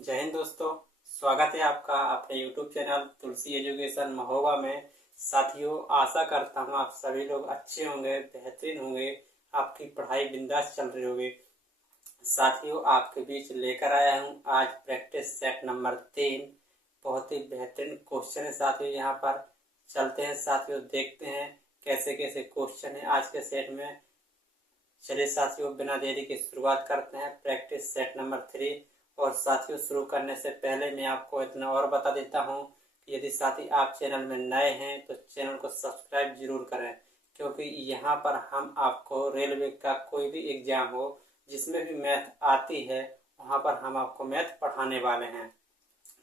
जय हिंद दोस्तों। स्वागत है आपका अपने YouTube चैनल तुलसी एजुकेशन महोबा में। साथियों, आशा करता हूँ आप सभी लोग अच्छे होंगे, बेहतरीन होंगे, आपकी पढ़ाई बिंदास चल रही होगी। साथियों, आपके बीच लेकर आया हूँ आज प्रैक्टिस सेट नंबर 3। बहुत ही बेहतरीन क्वेश्चन है साथियों। यहाँ पर चलते हैं साथियों, देखते हैं कैसे कैसे क्वेश्चन है आज के सेट में। चलिए साथियों, बिना देरी के शुरुआत करते हैं प्रैक्टिस सेट नंबर 3। और साथियों, शुरू करने से पहले मैं आपको इतना और बता देता हूं कि यदि साथी आप चैनल में नए हैं तो चैनल को सब्सक्राइब जरूर करें, क्योंकि यहाँ पर हम आपको रेलवे का कोई भी एग्जाम हो जिसमें भी मैथ आती है वहाँ पर हम आपको मैथ पढ़ाने वाले हैं।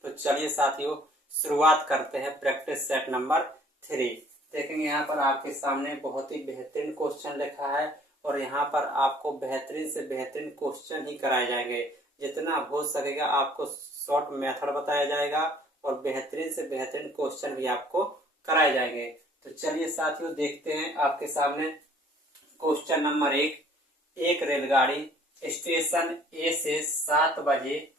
तो चलिए साथियों, शुरुआत करते हैं प्रैक्टिस सेट नंबर 3। देखेंगे यहाँ पर आपके सामने बहुत ही बेहतरीन क्वेश्चन लिखा है और यहाँ पर आपको बेहतरीन से बेहतरीन क्वेश्चन ही कराए जाएंगे। जितना हो सकेगा आपको शॉर्ट मेथड बताया जाएगा और बेहतरीन से बेहतरीन क्वेश्चन भी आपको कराए जाएंगे। तो चलिए साथियों, देखते हैं आपके सामने क्वेश्चन नंबर 1। एक रेलगाड़ी स्टेशन ए से 7 बजे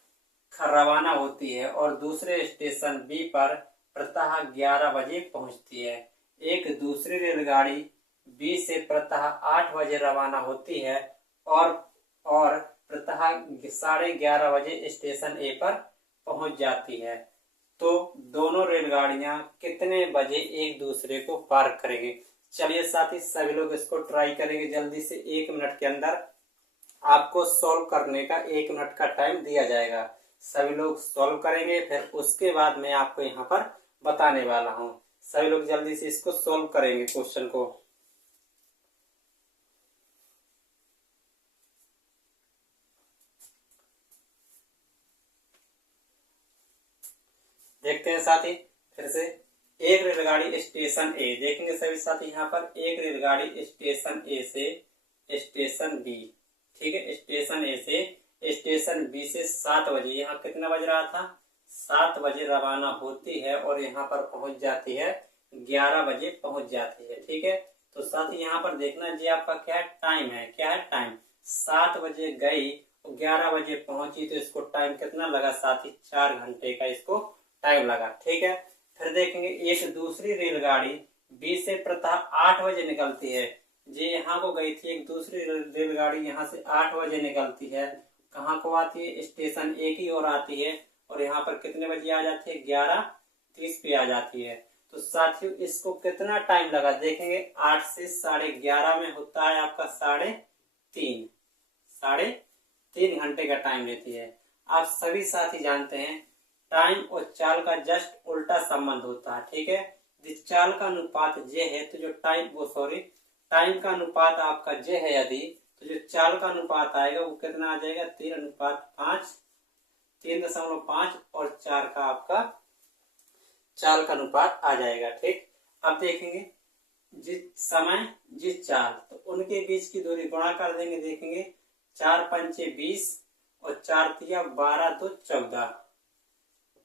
रवाना होती है और दूसरे स्टेशन बी पर प्रातः 11 बजे पहुंचती है। एक दूसरी रेलगाड़ी बी से प्रातः 8 बजे रवाना होती है और प्रातः 11:30 बजे स्टेशन ए पर पहुंच जाती है। तो दोनों रेलगाड़ियां कितने बजे एक दूसरे को पार करेंगे? चलिए साथी, सभी लोग इसको ट्राई करेंगे जल्दी से। 1 मिनट के अंदर आपको सॉल्व करने का 1 मिनट का टाइम दिया जाएगा। सभी लोग सॉल्व करेंगे, फिर उसके बाद मैं आपको यहाँ पर बताने वाला हूँ। सभी लोग जल्दी से इसको सॉल्व करेंगे क्वेश्चन को। देखते हैं साथी फिर से। एक रेलगाड़ी स्टेशन ए, देखेंगे सभी साथी यहाँ पर एक रेलगाड़ी स्टेशन ए से स्टेशन बी, ठीक है, स्टेशन ए से स्टेशन बी से 7 बजे, यहाँ कितना बज रहा था, 7 बजे रवाना होती है और यहाँ पर पहुंच जाती है 11 बजे पहुंच जाती है। ठीक है, तो साथी यहाँ पर देखना जी आपका क्या टाइम है, क्या है टाइम। 7 बजे गई और 11 बजे पहुंची, तो इसको टाइम कितना लगा साथी, 4 घंटे का इसको टाइम लगा। ठीक है, फिर देखेंगे एक दूसरी रेलगाड़ी बी से प्रातः 8 बजे निकलती है। जी यहाँ को गई थी एक दूसरी रेलगाड़ी, यहाँ से 8 बजे निकलती है। कहाँ को आती है, स्टेशन ए की ओर आती है और यहाँ पर कितने बजे आ जाती है, 11:30 पे आ जाती है। तो साथियों, इसको कितना टाइम लगा देखेंगे। 8 से 11:30 में होता है आपका 3.5 घंटे का टाइम लेती है। आप सभी साथी जानते हैं टाइम और चाल का जस्ट उल्टा संबंध होता है। ठीक है, जिस चाल का अनुपात जे है तो जो टाइम का अनुपात आपका जे है यदि, तो जो चाल का अनुपात आएगा वो कितना आ जाएगा, 3:5, 3.5 और 4 का आपका चाल का अनुपात आ जाएगा। ठीक, अब देखेंगे जिस समय जिस चाल, तो उनके बीच की दूरी गुणा कर देंगे। देखेंगे 4 पंचे 20 और 4 तिया 12 तो 14,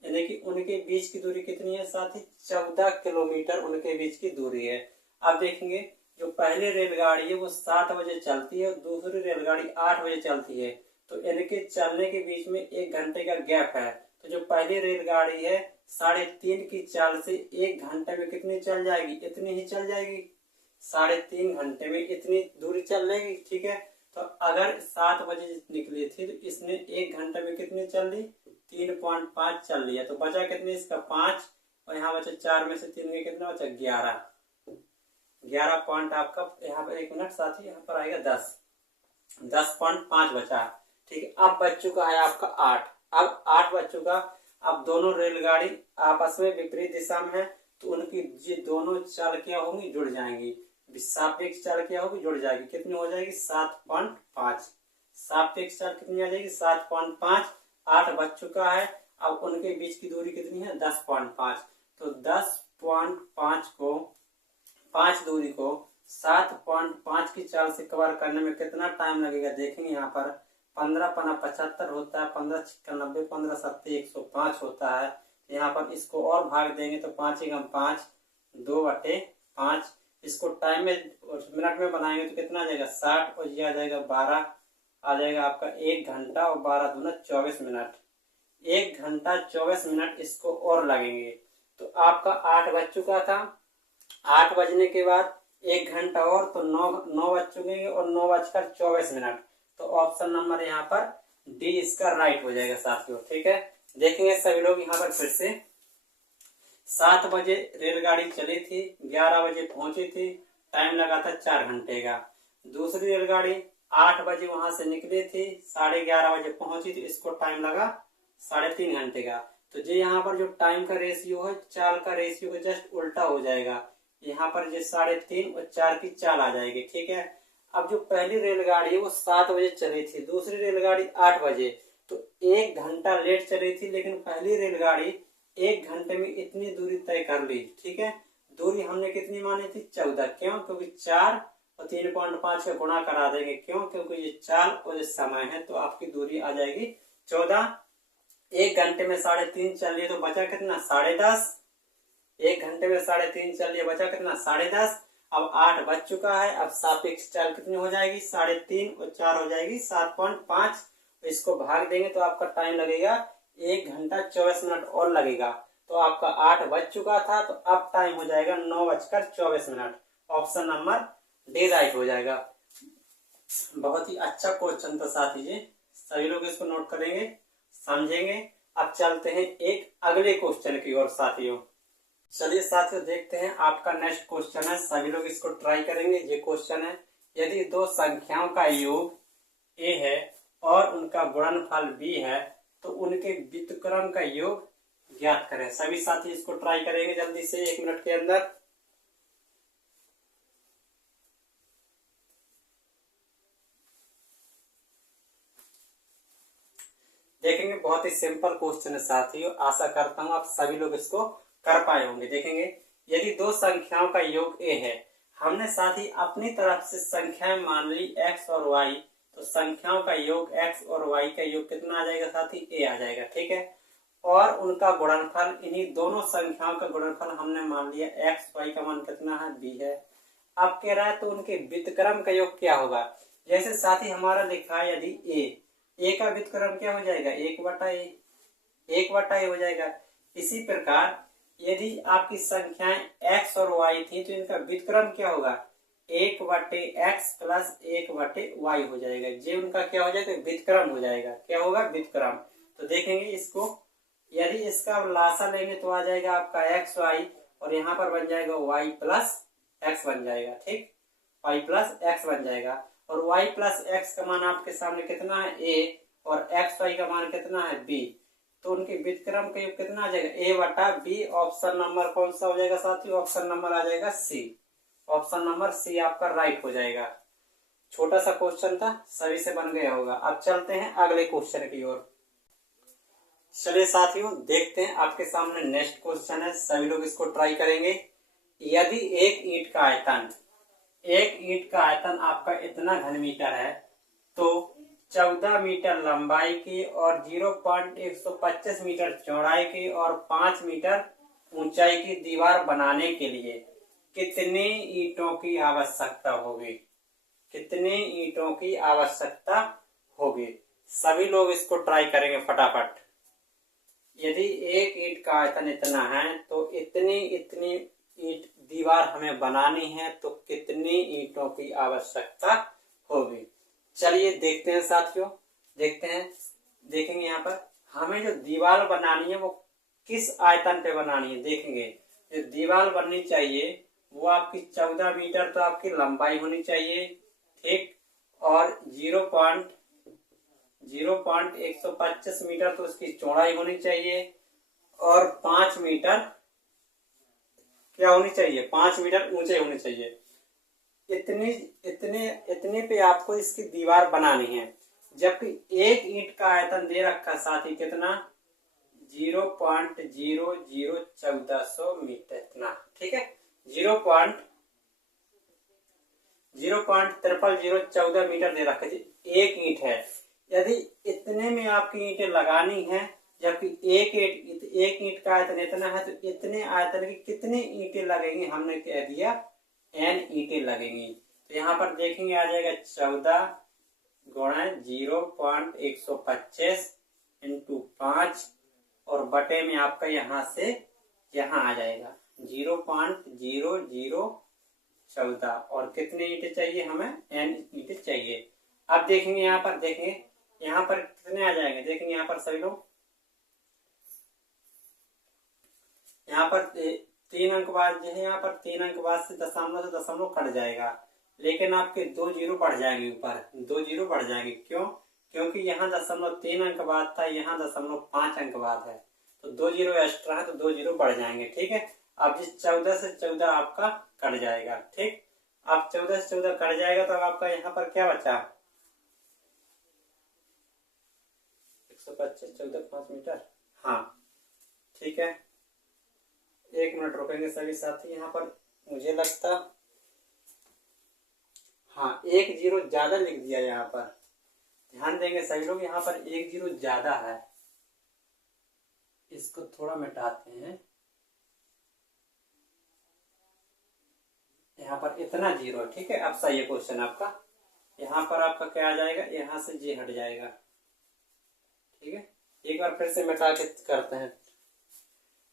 यानी कि उनके बीच की दूरी कितनी है साथी, 14 किलोमीटर उनके बीच की दूरी है। अब देखेंगे जो पहली रेलगाड़ी है वो 7 बजे चलती है और दूसरी रेलगाड़ी 8 बजे चलती है, तो इनके चलने के बीच में 1 घंटे का गैप है। तो जो पहली रेलगाड़ी है 3.5 की चाल से 1 घंटे में कितनी चल जाएगी, इतनी ही चल जाएगी, 3.5 घंटे में इतनी दूरी चल लेगी। ठीक है, तो अगर 7 बजे निकली थी तो इसने 1 घंटे में कितनी चल ली, 3.5 चल लिया। तो बचा कितने इसका 5 और यहाँ बचा 4 में से 3 में कितना बचा, 11 पॉइंट आपका यहाँ पर 1 मिनट साथी, यहाँ पर आएगा 10.5 बचा। ठीक है, अब बच चुका है आपका 8। अब 8 बच चुका। अब दोनों रेलगाड़ी आपस में विपरीत दिशा में है, तो उनकी ये दोनों चाल क्या होंगी, जुड़ जाएंगी। सापेक्ष चाल क्या होगी, जुड़ जाएगी। कितनी हो जाएगी, 7.5। सापेक्ष चाल कितनी आ जाएगी, 7.5। 8 बच चुका है। अब उनके बीच की दूरी कितनी है, 10.5। तो 10.5 को 5 दूरी को 7.5 की चाल से कवर करने में कितना टाइम लगेगा। देखेंगे यहाँ पर 15×5 = 75 होता है, 15×6 = 90, 15×7 = 105 होता है। यहाँ पर इसको और भाग देंगे तो 5×5 2/5। इसको टाइम में मिनट में बनाएंगे तो कितना आ जाएगा, 60 और ये आ जाएगा 12, आ जाएगा आपका 1 घंटा और 12 दूना 24 मिनट। 1 घंटा 24 मिनट इसको और लगेंगे। तो आपका 8 बज चुका था। 8 बजने के बाद 1 घंटा और, तो 9 बज चुके और 9:24। तो ऑप्शन नंबर यहाँ पर डी इसका राइट हो जाएगा साथियों। ठीक है, देखेंगे सभी लोग यहाँ पर फिर से। 7 बजे रेलगाड़ी चली थी, 11 बजे पहुंची थी, टाइम लगा था 4 घंटे का। दूसरी रेलगाड़ी 8 बजे वहां से निकली थी, 11:30 बजे पहुंची थी, इसको टाइम लगा 3.5 घंटे का। तो जो यहाँ पर जो टाइम का रेशियो है, चाल का रेशियो है, जस्ट उल्टा हो जाएगा। यहाँ पर जो 3.5 और 4 की चाल आ जाएगी। ठीक है, अब जो पहली रेलगाड़ी है वो 7 बजे चली थी, दूसरी रेलगाड़ी 8 बजे, तो 1 घंटा लेट चली थी, लेकिन पहली रेलगाड़ी 1 घंटे में इतनी दूरी तय कर ली। ठीक है, दूरी हमने कितनी मानी थी? 14। क्यों? क्योंकि 4 और 3.5 का गुणा करा देंगे। क्यों? क्योंकि ये चाल और ये समय है, तो आपकी दूरी आ जाएगी 14। 1 घंटे में 3.5 चल रही है, तो बचा कितना? 10.5। 1 घंटे में 3.5 चल रही है, बचा कितना? 10.5। अब 8 बज चुका है, अब सापेक्ष चाल कितनी हो जाएगी? 3.5 और 4 हो जाएगी 7.5। इसको भाग देंगे तो आपका टाइम लगेगा 1 घंटा 24 मिनट और लगेगा। तो आपका 8 बज चुका था, तो अब टाइम हो जाएगा 9:24। ऑप्शन नंबर डी राइट हो जाएगा। बहुत ही अच्छा क्वेश्चन था साथी जी, सभी लोग इसको नोट करेंगे, समझेंगे। अब चलते हैं एक अगले क्वेश्चन की ओर साथियों। चलिए साथियों, देखते हैं आपका नेक्स्ट क्वेश्चन है, सभी लोग इसको ट्राई करेंगे। ये क्वेश्चन है, यदि दो संख्याओं का योग a है और उनका गुणनफल b है, तो उनके व्युत्क्रम का योग ज्ञात करें। सभी साथी इसको ट्राई करेंगे जल्दी से 1 मिनट के अंदर। देखेंगे, बहुत ही सिंपल क्वेश्चन है साथियों, आशा करता हूं आप सभी लोग इसको कर पाए होंगे। देखेंगे, यदि दो संख्याओं का योग a है, हमने साथी अपनी तरफ से संख्याएं मान ली x और y, तो संख्याओं का योग x और y का योग कितना आ जाएगा साथी? a आ जाएगा। ठीक है, और उनका गुणनफल, इन्हीं दोनों संख्याओं का गुणनफल हमने मान लिया x y का मान कितना है? b है। अब कह रहा है तो उनके व्युत्क्रम का योग क्या होगा? जैसे साथी हमारा लिखा है, यदि a का व्युत्क्रम क्या हो जाएगा? 1/a, 1/a हो जाएगा। इसी प्रकार यदि आपकी संख्याएं x और y थी, तो इनका व्युत्क्रम क्या होगा? 1/x प्लस 1/y हो जाएगा। ये उनका क्या हो जाएगा? व्युत्क्रम हो जाएगा। क्या होगा? व्युत्क्रम। तो देखेंगे इसको, यदि इसका लासा लेंगे तो आ जाएगा आपका xy, और यहाँ पर बन जाएगा y प्लस x बन जाएगा। ठीक, y प्लस x बन जाएगा। और y प्लस x का मान आपके सामने कितना है? a, और xy का मान कितना है? b। तो उनके व्युत्क्रम का योग कितना आ जाएगा? a/b। ऑप्शन नंबर कौन सा हो जाएगा साथियों? ऑप्शन नंबर आ जाएगा सी। ऑप्शन नंबर सी आपका राइट हो जाएगा। छोटा सा क्वेश्चन था, सभी से बन गया होगा। अब चलते हैं अगले क्वेश्चन की ओर। चलिए साथियों, देखते हैं आपके सामने नेक्स्ट क्वेश्चन है, सभी लोग इसको ट्राई करेंगे। यदि एक ईंट का आयतन आपका इतना घन मीटर है, तो 14 मीटर लंबाई की और 0.125 मीटर चौड़ाई की और 5 मीटर ऊंचाई की दीवार बनाने के लिए कितने ईंटों की आवश्यकता होगी? कितने ईंटों की आवश्यकता होगी? सभी लोग इसको ट्राई करेंगे फटाफट। यदि एक ईंट का आयतन इतना है, तो इतनी ईंट दीवार हमें बनानी है, तो कितनी ईंटों की आवश्यकता होगी? चलिए देखते हैं साथियों, देखते हैं। देखेंगे यहाँ पर हमें जो दीवार बनानी है वो किस आयतन पे बनानी है। देखेंगे, जो दीवार बननी चाहिए वो आपकी 14 मीटर तो आपकी लंबाई होनी चाहिए। ठीक, और 0.125 मीटर तो उसकी चौड़ाई होनी चाहिए, और 5 मीटर क्या होनी चाहिए? 5 मीटर ऊंचाई होनी चाहिए। इतने पे आपको इसकी दीवार बनानी है। जबकि एक ईंट का आयतन दे रखा साथी कितना? 0.001400 मीटर, इतना। ठीक है, 0.0014 मीटर दे रखा है, एक ईंट है। यदि इतने में आपकी ईंटें लगानी है, जबकि एक ईंट का आयतन इतना है, तो इतने आयतन की कितनी ईंटें लगेंगी? हमने कह दिया n ईंटें लगेंगी। तो यहाँ पर देखेंगे आ जाएगा 14 गुणा 0.125 इंटू 5 और बटे में आपका यहाँ से यहाँ आ जाएगा 0.0014 और कितने ईंटें चाहिए हमें, n ईंटें चाहिए। अब देखेंगे यहाँ पर, देखेंगे यहाँ पर कितने आ जाएंगे, देखेंगे यहाँ पर सभी लोग, यहाँ पर 3 अंक बाद जो है, यहाँ पर 3 अंक बाद से दशमलव कट जाएगा, लेकिन आपके 2 जीरो बढ़ जाएंगे, ऊपर 2 जीरो बढ़ जाएंगे। क्यों? क्योंकि यहाँ 0.3 अंक बाद था, यहाँ 0.5 अंक बाद है, तो 2 जीरो एक्स्ट्रा है तो 2 जीरो बढ़ जाएंगे। ठीक है, अब जिस 14 से 14 आपका कट जाएगा। ठीक, अब 14 से 14 कट जाएगा तो अब आपका यहाँ पर क्या बचा, 125 14 5 मीटर। हाँ ठीक है, 1 मिनट रुकेंगे सभी साथी। यहाँ पर मुझे लगता, हाँ 1 जीरो ज्यादा लिख दिया यहाँ पर, ध्यान देंगे सभी लोग, यहाँ पर 1 जीरो ज्यादा है, इसको थोड़ा मिटाते हैं। यहाँ पर इतना जीरो, ठीक है। अब सही है क्वेश्चन आपका, यहाँ पर आपका क्या आ जाएगा, यहाँ से जी हट जाएगा। ठीक है, एक बार फिर से मिटा के करते हैं,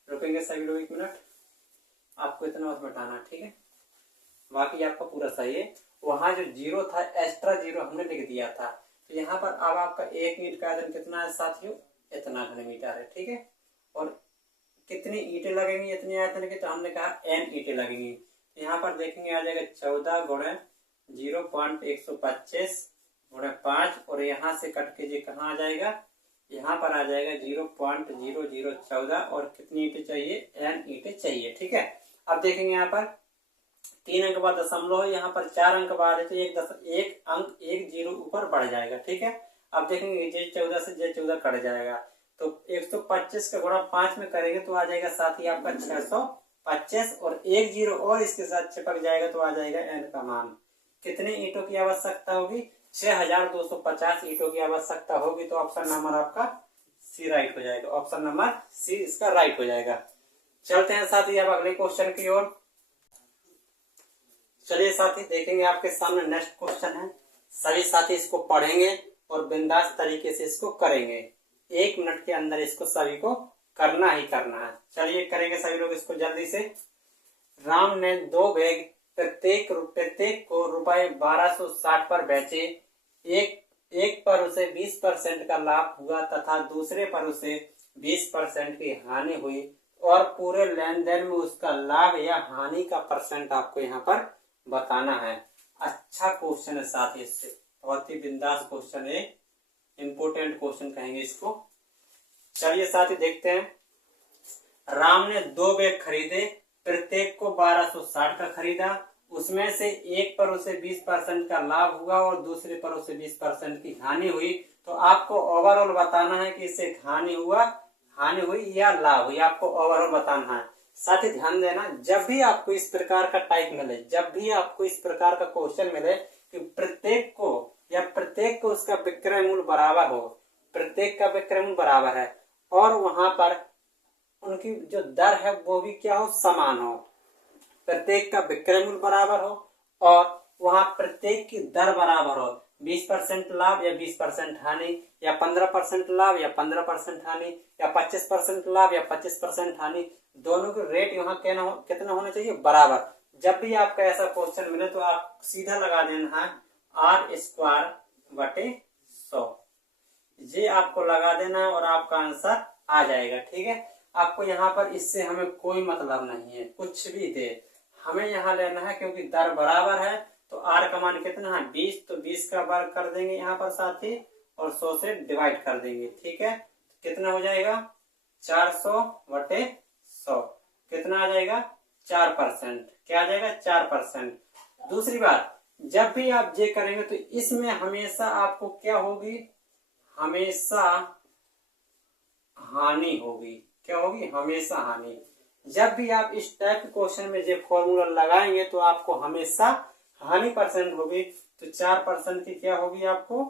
रुकेंगे सभी लोग 1 मिनट, आपको इतना बस मिटाना। ठीक है, बाकी आपका पूरा सही है। वहां जो जीरो था, एक्स्ट्रा जीरो हमने लिख दिया था, तो यहाँ पर अब आपका 1 ईंट का आयतन कितना है साथियों, इतना घनमीटर है। ठीक है, और कितनी ईंटें लगेंगी इतनी आयतन की, तो हमने कहा n ईंटें लगेंगी। यहाँ पर देखेंगे आ जाएगा 14 गुणे 0.125 गुणे 5 और यहाँ से कट के जी कहाँ आ जाएगा, यहाँ पर आ जाएगा 0.0014 और कितनी ईंटें चाहिए, n ईंटें चाहिए। ठीक है, अब देखेंगे यहाँ पर 3 अंक बाद दशमलव है, यहाँ पर 4 अंक बाद है, तो एक अंक 1 जीरो ऊपर बढ़ जाएगा। ठीक है, अब देखेंगे J14 से J14 कट जाएगा, तो 125 का गुणा 5 में करेंगे तो आ जाएगा साथ ही आपका 625 और 1 जीरो और इसके साथ चिपक जाएगा तो आ जाएगा n का मान। कितने ईंटों की आवश्यकता होगी, 6250 ईंटों की आवश्यकता होगी। तो ऑप्शन नंबर आपका सी राइट हो जाएगा, ऑप्शन नंबर सी इसका राइट हो जाएगा। चलते हैं साथी अब अगले क्वेश्चन की ओर। चलिए साथी देखेंगे, आपके सामने नेक्स्ट क्वेश्चन है, सभी साथी इसको पढ़ेंगे और बिंदास तरीके से इसको करेंगे। 1 मिनट के अंदर इसको सभी को करना ही करना है। चलिए करेंगे सभी लोग इसको जल्दी से। राम ने 2 बैग प्रत्येक को रुपए 1260 पर बेचे। एक पर उसे 20% का लाभ हुआ तथा दूसरे पर उसे 20% की हानि हुई और पूरे लेन देन में उसका लाभ या हानि का परसेंट आपको यहाँ पर बताना है। अच्छा क्वेश्चन है साथी, इससे बहुत ही बिंदास क्वेश्चन है, इंपोर्टेंट क्वेश्चन कहेंगे इसको। चलिए साथी देखते हैं। राम ने 2 बैग खरीदे, प्रत्येक को 1260 का खरीदा, उसमें से एक पर उसे 20% का लाभ हुआ और दूसरे पर उसे 20% की हानि हुई। तो आपको ओवरऑल बताना है कि इससे हानि हुई या लाभ हुई, आपको ओवरऑल बताना है। साथ ही ध्यान देना, जब भी आपको इस प्रकार का टाइप मिले, जब भी आपको इस प्रकार का क्वेश्चन मिले कि प्रत्येक को उसका विक्रय मूल्य बराबर हो, प्रत्येक का विक्रय मूल्य बराबर है और वहां पर उनकी जो दर है वो भी क्या हो, समान हो, प्रत्येक का विक्रय मूल्य बराबर हो और वहां प्रत्येक की दर बराबर हो, 20% लाभ या 20% हानि, या 15% लाभ या 15% हानि, या 25% लाभ या 25% हानि, दोनों के रेट यहाँ कितना होना चाहिए, बराबर। जब भी आपका ऐसा क्वेश्चन मिले तो आप सीधा लगा देना है r²/100, ये आपको लगा देना है और आपका आंसर आ जाएगा। ठीक है, आपको यहाँ पर इससे हमें कोई मतलब नहीं है, कुछ भी दे हमें यहाँ लेना है, क्योंकि दर बराबर है। तो r का मान कितना है, 20, तो 20 का वर्ग कर देंगे यहाँ पर साथी और 100 से डिवाइड कर देंगे। ठीक है, कितना हो जाएगा, 400/100, कितना आ जाएगा, 4%, क्या आ जाएगा, 4%। दूसरी बात, जब भी आप ये करेंगे तो इसमें हमेशा आपको क्या होगी, हमेशा हानि होगी। क्या होगी, हमेशा हानि। जब भी आप इस टाइप के क्वेश्चन में ये फॉर्मूला लगाएंगे तो आपको हमेशा हानि परसेंट होगी। तो 4% की क्या होगी, आपको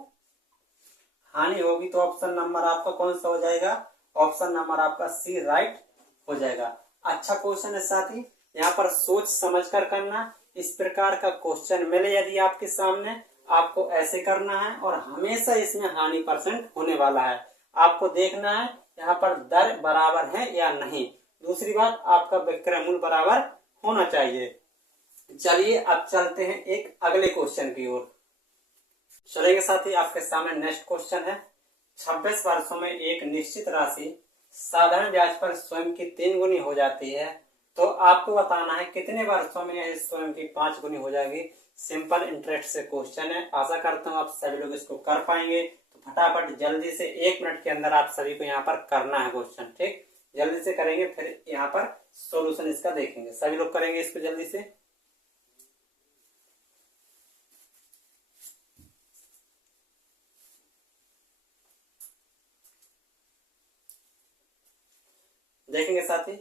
हानि होगी। तो ऑप्शन नंबर आपका कौन सा हो जाएगा, ऑप्शन नंबर आपका सी राइट हो जाएगा। अच्छा क्वेश्चन है साथी, यहाँ पर सोच समझ कर करना। इस प्रकार का क्वेश्चन मिले यदि आपके सामने, आपको ऐसे करना है और हमेशा इसमें हानि परसेंट होने वाला है। आपको देखना है यहाँ पर दर बराबर है या नहीं। दूसरी बात, आपका विक्रय मूल्य बराबर होना चाहिए। चलिए अब चलते हैं एक अगले क्वेश्चन की ओर। चलेंगे साथी, आपके सामने नेक्स्ट क्वेश्चन है। 26 वर्षों में एक निश्चित राशि साधारण ब्याज पर स्वयं की 3 गुनी हो जाती है, तो आपको बताना है कितने वर्षों में यह स्वयं की 5 गुनी हो जाएगी। सिंपल इंटरेस्ट से क्वेश्चन है, आशा करता हूँ आप सभी लोग इसको कर पाएंगे। तो फटाफट जल्दी से 1 मिनट के अंदर आप सभी को यहाँ पर करना है क्वेश्चन, ठीक। जल्दी से करेंगे, फिर यहाँ पर सोल्यूशन इसका देखेंगे। सभी लोग करेंगे इसको जल्दी से। देखेंगे साथी,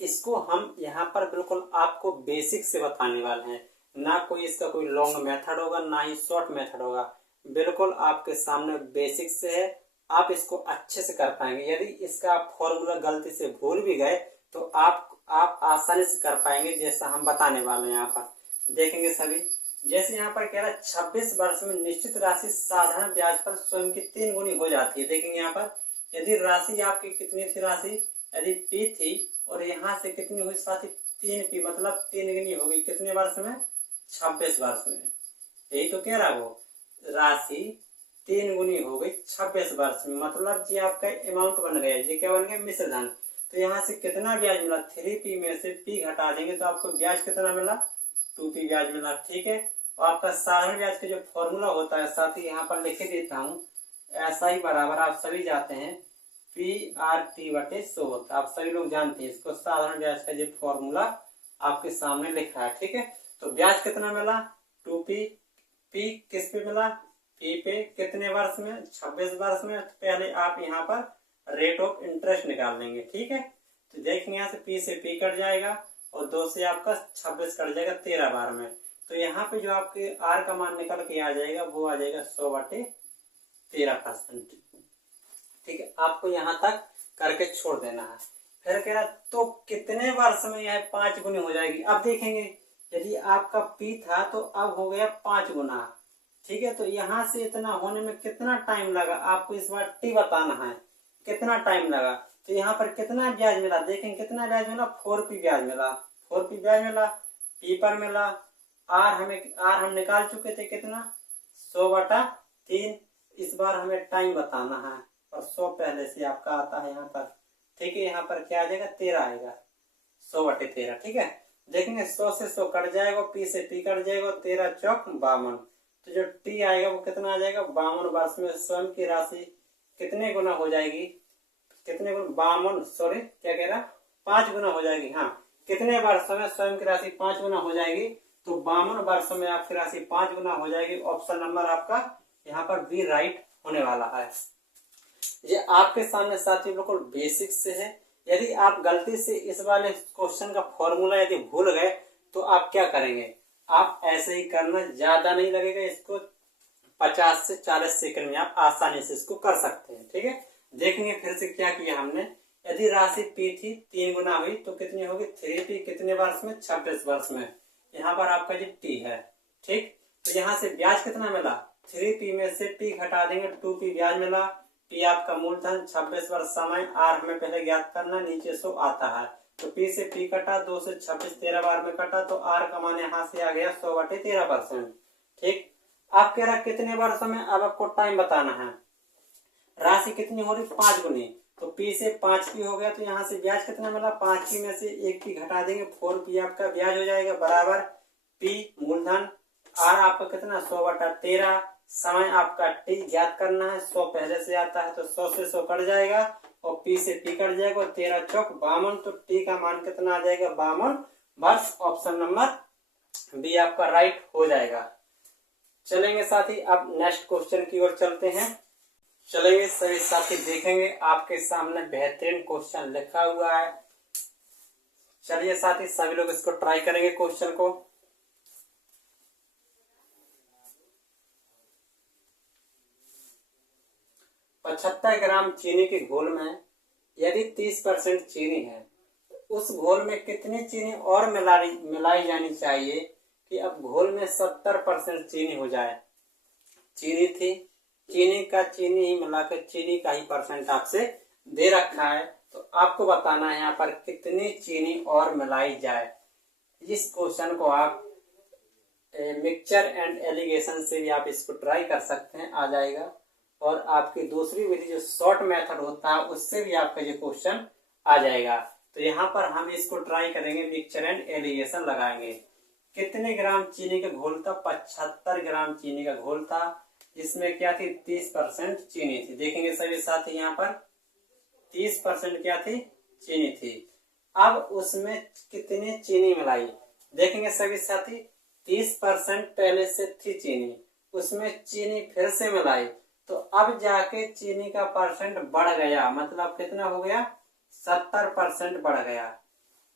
इसको हम यहाँ पर बिल्कुल आपको बेसिक से बताने वाले हैं, ना कोई इसका कोई लॉन्ग मेथड होगा ना ही शॉर्ट मेथड होगा। बिल्कुल आपके सामने बेसिक से है, आप इसको अच्छे से कर पाएंगे। यदि इसका फॉर्मूला गलती से भूल भी गए तो आप आसानी से कर पाएंगे, जैसा हम बताने वाले हैं। यहाँ पर देखेंगे सभी, जैसे यहाँ पर कह रहा है 26 वर्ष में निश्चित राशि साधारण ब्याज पर स्वयं की 3 गुनी हो जाती है। देखेंगे यहाँ पर, यदि राशि आपकी कितनी थी, राशि यदि P थी और यहाँ से कितनी हुई साथी 3P, मतलब 3 गुनी हो गई कितने वर्ष में, 26 वर्ष में। यही तो कह रहा वो, राशि 3 गुनी हो गई 26 वर्ष में, मतलब जी आपका अमाउंट बन गया, जी क्या बन गया, मिश्र धन। तो यहाँ से कितना ब्याज मिला, 3P में से P घटा देंगे तो आपको ब्याज कितना मिला, 2P ब्याज मिला, ठीक है। और आपका साधारण ब्याज का जो फॉर्मूला होता है साथ ही यहाँ पर लिख देता हूँ, ऐसा ही बराबर आप सभी जाते हैं PRT/100 होता है, आप सभी लोग जानते हैं इसको। साधारण ब्याज का जो फॉर्मूला आपके सामने लिखा है, ठीक है। तो ब्याज कितना मिला, 2P। P किस पे मिला, P पे, कितने वर्ष में, 26 वर्ष में। तो पहले आप यहाँ पर रेट ऑफ इंटरेस्ट निकाल लेंगे, ठीक है। तो देखेंगे यहाँ से P से P कट जाएगा और 2 से आपका 26 कट जाएगा 13 बार में। तो यहाँ पे जो आपके R का मान निकल के आ जाएगा वो आ जाएगा 100/13%, ठीक है। आपको यहाँ तक करके छोड़ देना है। फिर कह रहा तो कितने वर्ष में यह 5 गुनी हो जाएगी। अब देखेंगे, यदि आपका P था तो अब हो गया 5 गुना, ठीक है। तो यहाँ से इतना होने में कितना टाइम लगा, आपको इस बार T बताना है, कितना टाइम लगा। तो यहाँ पर कितना ब्याज मिला, देखेंगे कितना ब्याज मिला, 4P ब्याज मिला, 4P ब्याज मिला, P पर मिला। R हम निकाल चुके थे कितना, 100/3। इस बार हमें टाइम बताना है और 100 पहले से आपका आता है यहाँ पर, ठीक है। यहाँ पर क्या आ जाएगा, 13 आएगा, 100/13, ठीक है। देखेंगे 100 से 100 कट जाएगा, P से P कट जाएगा, 13 चौक 52। तो जो T आएगा वो कितना आ जाएगा, 52 वर्ष में स्वयं की राशि कितने गुना हो जाएगी, कितने गुना, 52, सॉरी क्या कह रहा, 5 गुना हो जाएगी। हाँ, कितने वर्षों में स्वयं की राशि 5 गुना हो जाएगी, तो 52 वर्षों में आपकी राशि 5 गुना हो जाएगी। ऑप्शन नंबर आपका यहाँ पर बी राइट होने वाला है। ये आपके सामने साथी बिल्कुल बेसिक से है। यदि आप गलती से इस वाले क्वेश्चन का फॉर्मूला यदि भूल गए तो आप क्या करेंगे, आप ऐसे ही करना, ज्यादा नहीं लगेगा, इसको 50 से 40 सेकंड में आप आसानी से इसको कर सकते हैं, ठीक है। देखेंगे फिर से क्या किया हमने, यदि राशि P थी 3 गुना हुई तो कितनी होगी, 3P कितने वर्ष में, 26 वर्ष में। यहाँ पर आपका जो T है, ठीक। तो यहाँ से ब्याज कितना मिला, 3P में से P घटा देंगे, 2P ब्याज मिला। P आपका मूलधन, 26 वर्ष समय, R हमें पहले ज्ञात करना, नीचे 100 आता है। तो P से P कटा, 2 से 26 13 बार में कटा, तो R का मान यहाँ से आ गया 100/13%, ठीक। आप कह रहा कितने वर्षों में, अब आपको टाइम बताना है। राशि कितनी हो रही, 5 गुनी, तो P से 5P हो गया, तो यहाँ से ब्याज कितना मिला, 5P में से 1P घटा देंगे, 4P आपका ब्याज हो जाएगा, बराबर P मूलधन, R आपका कितना, 100/13, समय आपका T ज्ञात करना है, 100 पहले से आता है तो 100 से 100 कट जाएगा और P से P कट जाएगा, 13 चौक 52। तो T का मान कितना आ जाएगा, 52 वर्ष। ऑप्शन नंबर बी आपका राइट हो जाएगा। चलेंगे साथी, अब नेक्स्ट क्वेश्चन की ओर चलते हैं। चलेंगे सभी साथी, देखेंगे आपके सामने बेहतरीन क्वेश्चन लिखा हुआ है। चलिए साथी, सभी लोग इसको ट्राई करेंगे क्वेश्चन को। पचहत्तर ग्राम चीनी के घोल में यदि 30% चीनी है, उस घोल में कितनी चीनी और मिलाई जानी चाहिए कि अब घोल में 70% चीनी हो जाए। चीनी थी चीनी ही मिलाकर चीनी का ही परसेंट आपसे दे रखा है। तो आपको बताना है यहाँ पर कितनी चीनी और मिलाई जाए। इस क्वेश्चन को आप मिक्सचर एंड एलिगेशन से भी आप इसको ट्राई कर सकते हैं, आ जाएगा। और आपकी दूसरी विधि जो शॉर्ट मेथड होता है उससे भी आपका ये क्वेश्चन आ जाएगा। तो यहाँ पर हम इसको ट्राई करेंगे, मिक्सचर एंड एलिगेशन लगाएंगे। कितने ग्राम चीनी का घोल था? 75 ग्राम चीनी का घोल था, जिसमें क्या थी? 30% चीनी थी। देखेंगे सभी साथी यहाँ पर 30% क्या थी? चीनी थी। अब उसमें कितनी चीनी मिलाई? देखेंगे सभी साथी 30% पहले से थी चीनी, उसमें चीनी फिर से मिलाई, तो अब जाके चीनी का परसेंट बढ़ गया, मतलब कितना हो गया? 70% बढ़ गया।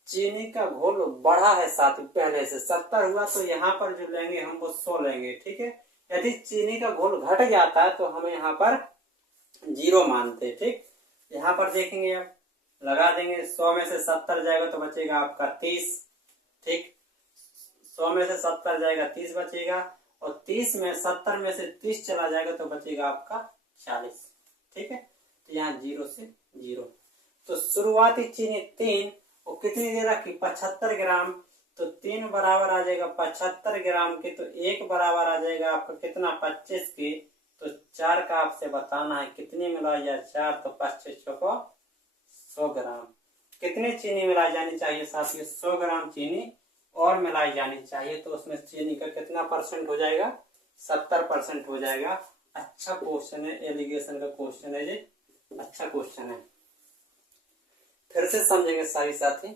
चीनी का घोल बढ़ा है साथी, पहले से 70 हुआ, तो यहाँ पर जो लेंगे हम वो 100 लेंगे, ठीक है। यदि चीनी का घोल घट जाता है तो हमें यहाँ पर 0 मानते, ठीक। यहाँ पर देखेंगे, अब लगा देंगे, 100 में से 70 जाएगा तो बचेगा आपका 30, ठीक। 100 में से 70 जाएगा 30 बचेगा, और 30 में 70 में से 30 चला जाएगा तो बचेगा आपका 40, ठीक है। तो यहाँ 0 से 0। तो शुरुआती चीनी 3 और कितनी दे रखी? 75 ग्राम। तो 3 बराबर आ जाएगा 75 ग्राम के, तो 1 बराबर आ जाएगा आपका कितना? 25 के। तो 4 का आपसे बताना है कितनी मिलाई जाए? 4, तो 25 को 100 ग्राम। कितनी चीनी मिलाई जानी चाहिए साथियों? 100 ग्राम चीनी और मिलाई जानी चाहिए। तो उसमें चीनी का कितना परसेंट हो जाएगा? 70% हो जाएगा। अच्छा क्वेश्चन है, एलिगेशन का क्वेश्चन है, ये अच्छा क्वेश्चन है। फिर से समझेंगे सारी साथी।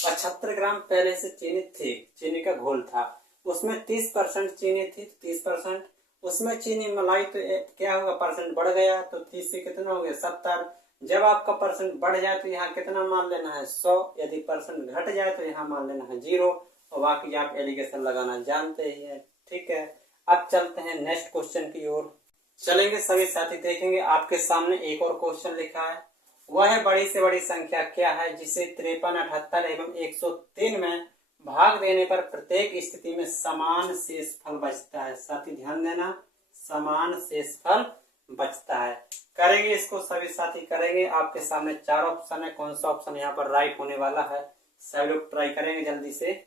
75 ग्राम पहले से चीनी थी, चीनी का घोल था, उसमें 30% चीनी थी, 30%। उसमें चीनी मिलाई तो क्या होगा? परसेंट बढ़ गया, तो 30 से कितना हो गया? 70। जब आपका परसेंट बढ़ जाए तो यहाँ कितना मान लेना है? 100। यदि परसेंट घट जाए तो यहाँ मान लेना है 0, और बाकी आप एलिगेशन लगाना जानते ही हैं, ठीक है। अब चलते हैं नेक्स्ट क्वेश्चन की ओर चलेंगे सभी साथी। देखेंगे आपके सामने एक और क्वेश्चन लिखा है, वह है बड़ी से बड़ी संख्या क्या है जिसे 53, 78 एवं 103 में भाग देने पर प्रत्येक स्थिति में समान शेषफल बचता है। साथी ध्यान देना, समान शेषफल बचता है। करेंगे इसको सभी साथी, करेंगे। आपके सामने 4 ऑप्शन है, कौन सा ऑप्शन यहाँ पर राइट होने वाला है? सभी लोग ट्राई करेंगे जल्दी से।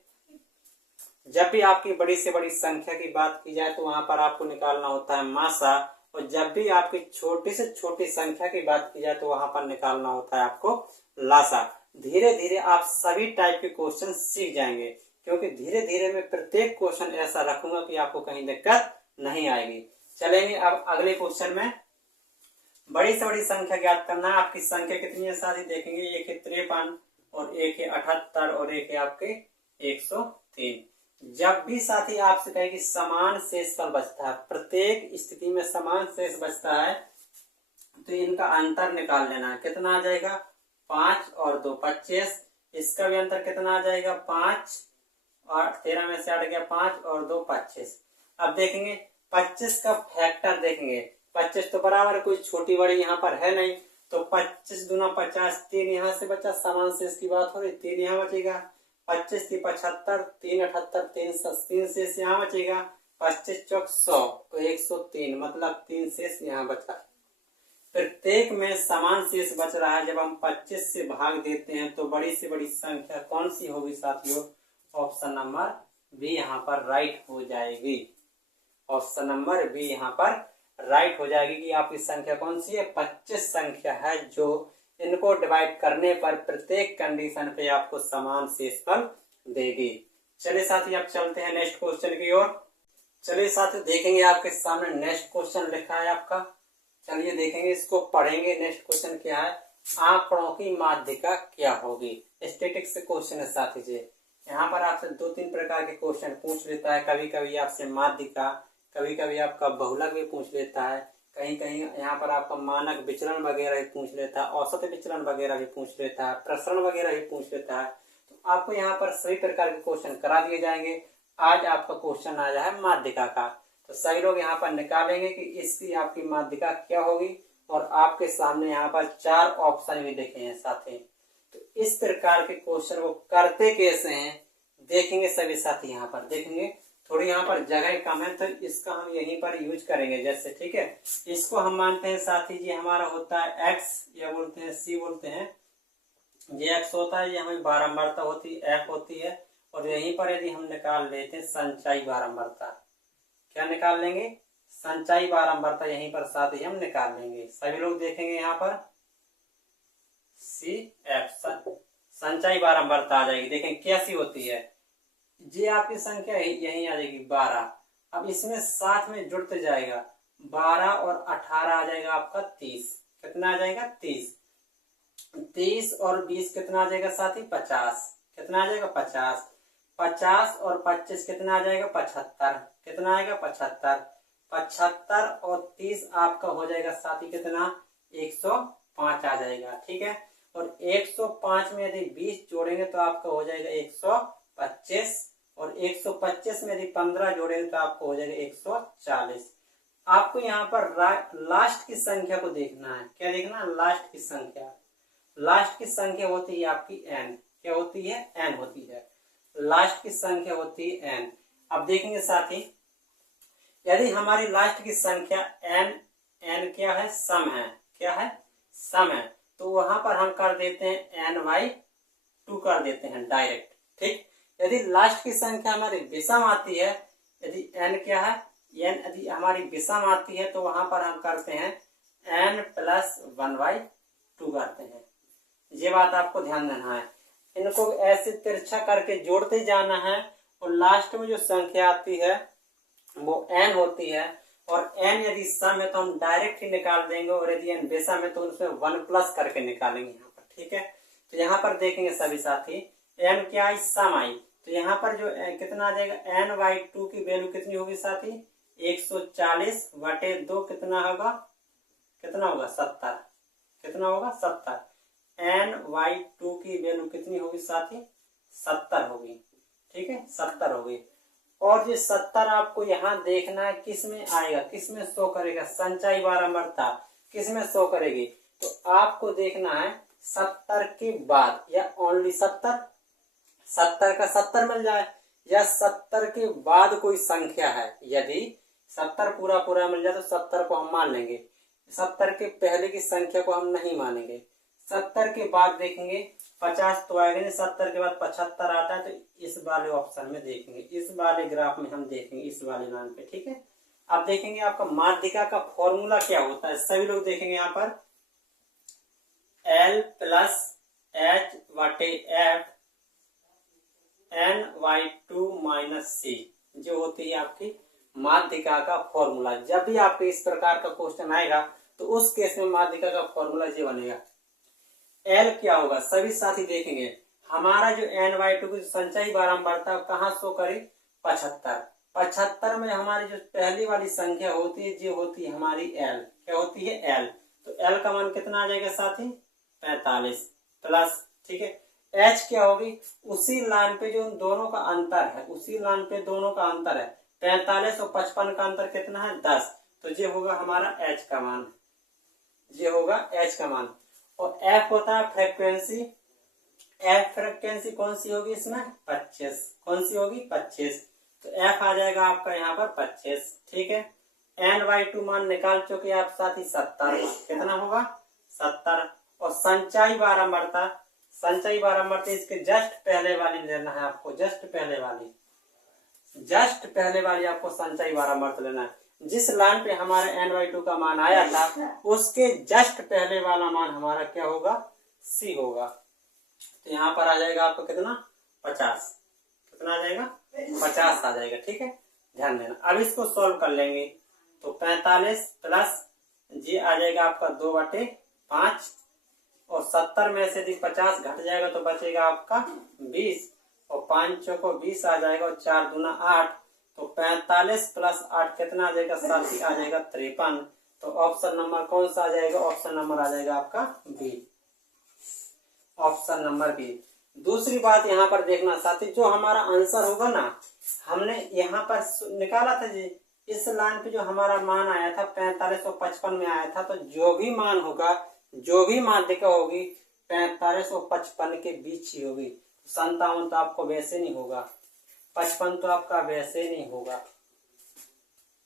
जब भी आपकी बड़ी से बड़ी संख्या की बात की जाए तो वहां पर आपको निकालना होता है मासा, और जब भी आपकी छोटी से छोटी संख्या की बात की जाए तो वहां पर निकालना होता है आपको लासा। धीरे धीरे आप सभी टाइप के क्वेश्चन सीख जाएंगे, क्योंकि धीरे धीरे मैं प्रत्येक क्वेश्चन ऐसा रखूंगा कि आपको कहीं दिक्कत नहीं आएगी। चलेंगे अब अगले क्वेश्चन में। बड़ी से बड़ी संख्या ज्ञात करना है। आपकी संख्या कितनी है साथी? देखेंगे, एक है 53 और एक है 78 और एक है आपके 103। जब भी साथी आपसे कहे कि समान शेषफल बचता है, प्रत्येक स्थिति में समान शेष बचता है, तो इनका अंतर निकाल लेना है। कितना आ जाएगा? 5 और 2 25। इसका भी अंतर कितना आ जाएगा? 5 और 13 में से 8 गया 5 और 2 25। अब देखेंगे 25 का फैक्टर देखेंगे, 25 तो बराबर कोई छोटी बड़ी यहाँ पर है नहीं, तो 25 दूना 50, 3 यहाँ से बचा, समान शेष की बात हो रही, 3 यहाँ बचेगा, 25 की 75, 3 78, 3 शेष यहाँ बचेगा, 25 चौक 100, तो 103, मतलब 3 शेष यहाँ बचा। प्रत्येक में समान शेष बच रहा है। जब हम 25 से भाग देते हैं तो बड़ी से बड़ी संख्या कौन सी होगी साथियों? ऑप्शन नंबर बी यहाँ पर राइट हो जाएगी। ऑप्शन नंबर बी यहाँ पर राइट हो जाएगी कि आपकी संख्या कौन सी है? 25 संख्या है, जो इनको डिवाइड करने पर प्रत्येक कंडीशन पे आपको समान शेषफल देगी। चलिए साथी अब चलते हैं नेक्स्ट क्वेश्चन की ओर। चलिए साथी देखेंगे, आपके सामने नेक्स्ट क्वेश्चन लिखा है आपका। चलिए देखेंगे, इसको पढ़ेंगे। नेक्स्ट क्वेश्चन क्या है? आंकड़ों की माध्यिका क्या होगी? स्टैटिक्स से क्वेश्चन है साथी जी। यहाँ पर आपसे 2-3 प्रकार के क्वेश्चन पूछ लेता है। कभी कभी आपसे माध्यिका, कभी कभी आपका बहुलक भी पूछ लेता है, कहीं कहीं यहाँ पर आपका मानक विचलन वगैरह भी पूछ लेता है, औसत विचलन वगैरह भी पूछ लेता है, प्रसरण वगैरह भी पूछ लेता है। तो आपको यहाँ पर सभी प्रकार के क्वेश्चन करा दिए जाएंगे। आज आपका क्वेश्चन आया है माध्यिका का, तो सभी लोग यहाँ पर निकालेंगे कि इसकी आपकी माध्यिका क्या होगी। और आपके सामने यहाँ पर 4 ऑप्शन भी देखे हैं साथी। तो इस प्रकार के क्वेश्चन को करते कैसे हैं देखेंगे सभी साथी। यहाँ पर देखेंगे थोड़ी यहाँ पर जगह कम है तो इसका हम यहीं पर यूज करेंगे जैसे, ठीक है। इसको हम मानते हैं साथी जी हमारा होता है x, या बोलते हैं c बोलते हैं, ये x होता है, ये हमें बारंबारता होती है f होती है। और यहीं पर यदि हम निकाल लेते हैं संचयी बारंबारता, क्या निकाल लेंगे, संचयी बारंबारता यहीं पर साथ ही हम निकाल लेंगे। सभी लोग देखेंगे यहाँ पर CF संचयी बारंबारता आ जाएगी। देखें कैसी होती है, ये आपकी संख्या यहीं आ जाएगी 12। अब इसमें साथ में जुड़ते जाएगा 12 और 18 आ जाएगा आपका 30। कितना आ जाएगा 30। 30 और 20 कितना आ जाएगा साथी 50। कितना आ जाएगा 50। 50 और 25 कितना आ जाएगा 75। कितना आएगा 75। 75 और 30 आपका हो जाएगा साथी कितना 105 आ जाएगा, ठीक है। और 105 में यदि 20 जोड़ेंगे तो आपका हो जाएगा 125। और 125 में यदि 15 जोड़ेंगे तो आपको हो जाएगा 140। आपको यहाँ पर लास्ट की संख्या को देखना है। क्या देखना है, लास्ट की संख्या। लास्ट की संख्या होती है आपकी n। क्या होती है, n होती है। लास्ट की संख्या होती है n। अब देखेंगे साथी, यदि हमारी लास्ट की संख्या n क्या है, सम है। क्या है, सम है। तो वहां पर हम कर देते हैं n/2 कर देते हैं डायरेक्ट, ठीक। यदि लास्ट की संख्या हमारी विषम आती है, यदि n क्या है, n यदि हमारी विषम आती है तो वहां पर हम करते हैं n+1/2 करते हैं। ये बात आपको ध्यान देना है। इनको ऐसे तिरछा करके जोड़ते जाना है और लास्ट में जो संख्या आती है वो n होती है। और n यदि सम है तो हम डायरेक्ट ही निकाल देंगे, और यदि n विषम है तो उसमें 1+ करके निकालेंगे यहाँ पर, ठीक है। तो यहाँ पर देखेंगे सभी साथी, n क्या आई, सम आई। तो यहाँ पर जो कितना आ जाएगा, n/2 की वैल्यू कितनी होगी साथी 140/2 कितना होगा, कितना होगा 70। कितना होगा 70। n/2 की वैल्यू कितनी होगी साथी 70 होगी, ठीक है 70 होगी। और ये 70 आपको यहाँ देखना है किस में आएगा, किस में शो करेगा, संचयी बारंबारता किस में शो करेगी। तो आपको देखना है 70 के बाद, या ओनली 70, 70 का 70 मिल जाए, या 70 के बाद कोई संख्या है। यदि 70 पूरा पूरा मिल जाए तो 70 को हम मान लेंगे, 70 के पहले की संख्या को हम नहीं मानेंगे। 70 के बाद देखेंगे 50 तो आएगा नहीं, 70 के बाद 75 आता है तो इस वाले ऑप्शन में देखेंगे, इस वाले ग्राफ में हम देखेंगे, इस वाले लाइन पे, ठीक है। अब देखेंगे आपका माध्यिका का फॉर्मूला क्या होता है। सभी लोग देखेंगे यहाँ पर L+H/F n/2 - c जो होती है आपकी माध्यिका का फॉर्मूला। जब भी आपके इस प्रकार का क्वेश्चन आएगा तो उस केस में माध्यिका का फॉर्मूला ये बनेगा। L क्या होगा, सभी साथी देखेंगे हमारा जो n/2 की संचयी बारंबारता कहाँ शो करी 75। 75 में हमारी जो पहली वाली संख्या होती है ये होती है हमारी L। क्या होती है L। तो L का मान कितना आ जाएगा साथी 45 प्लस, ठीक है। H क्या होगी, उसी लाइन पे जो उन दोनों का अंतर है, उसी लाइन पे दोनों का अंतर है 45 और 55 का अंतर कितना है 10। तो ये होगा हमारा H का मान, ये होगा H का मान। और F होता है फ्रीक्वेंसी। F फ्रीक्वेंसी कौन सी होगी इसमें 25। कौन सी होगी 25। तो F आ जाएगा आपका यहाँ पर 25, ठीक है। n/2 मान निकाल चुके आप साथी 70। कितना होगा 70। और संचयी बारंबारता, संचयी बारंबारता इसके जस्ट पहले वाली लेना है आपको, जस्ट पहले वाली, जस्ट पहले वाली आपको संचयी बारंबारता लेना है। जिस लाइन पे हमारा n/2 का मान आया था उसके जस्ट पहले वाला मान हमारा क्या होगा c होगा। तो यहाँ पर आ जाएगा आपको कितना 50। कितना आ जाएगा 50 आ जाएगा, ठीक है। ध्यान देना। अब इसको सॉल्व कर लेंगे तो 45 प्लस जी आ जाएगा आपका 2/5, और 70 में से यदि 50 घट जाएगा तो बचेगा आपका 20, और 5 चौको 20 आ जाएगा, और 4 दूना 8, तो 45 प्लस 8 कितना आ जाएगा साथी आ जाएगा 53। तो ऑप्शन नंबर कौन सा आ जाएगा, ऑप्शन नंबर आ जाएगा आपका बी, ऑप्शन नंबर बी। दूसरी बात यहाँ पर देखना साथी, जो हमारा आंसर होगा ना, हमने यहाँ पर निकाला था जी, इस लाइन पे जो हमारा मान आया था 45 और 55 में आया था, तो जो भी मान होगा, जो भी माध्यिका होगी 45 और 55 के बीच ही होगी। 57 तो आपको वैसे नहीं होगा। 55 तो आपका वैसे ही नहीं होगा,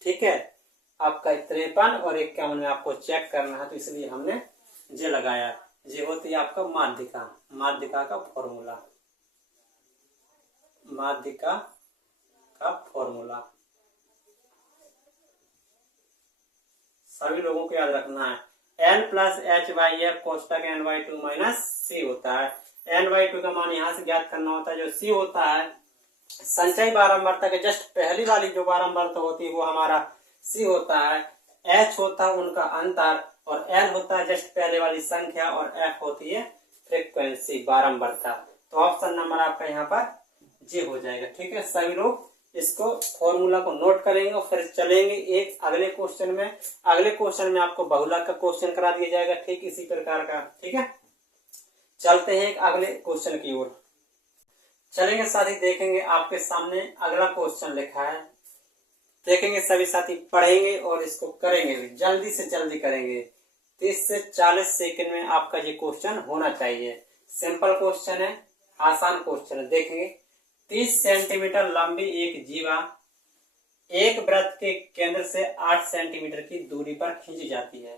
ठीक है। आपका 53 और 51 में आपको चेक करना है, तो इसलिए हमने जे लगाया। जे होती है आपका माध्यिका, माध्यिका का फॉर्मूला, माध्यिका का फॉर्मूला सभी लोगों को याद रखना है। n plus H by F कोष्टक n/2 माइनस सी होता है। n/2 का मान यहाँ से ज्ञात करना होता है। जो सी होता है संचयी बारंबारता के जस्ट पहली वाली जो बारंबारता होती है वो हमारा सी होता है। एच होता है उनका अंतर, और एल होता है जस्ट पहले वाली संख्या, और एफ होती है फ्रीक्वेंसी, बारंबारता। तो ऑप्शन नंबर आपका यहाँ पर जे हो जाएगा, ठीक है। सभी लोग इसको फॉर्मूला को नोट करेंगे और फिर चलेंगे एक अगले क्वेश्चन में। अगले क्वेश्चन में आपको बहुलक का क्वेश्चन करा दिया जाएगा, ठीक इसी प्रकार का, ठीक है। चलते हैं एक अगले क्वेश्चन की ओर चलेंगे साथी। देखेंगे आपके सामने अगला क्वेश्चन लिखा है, देखेंगे सभी साथी, पढ़ेंगे और इसको करेंगे भी, जल्दी से जल्दी करेंगे। 30 से 40 सेकंड में आपका ये क्वेश्चन होना चाहिए। सिंपल क्वेश्चन है, आसान क्वेश्चन है। देखेंगे 30 सेंटीमीटर लंबी एक जीवा एक वृत्त के केंद्र से 8 सेंटीमीटर की दूरी पर खींची जाती है।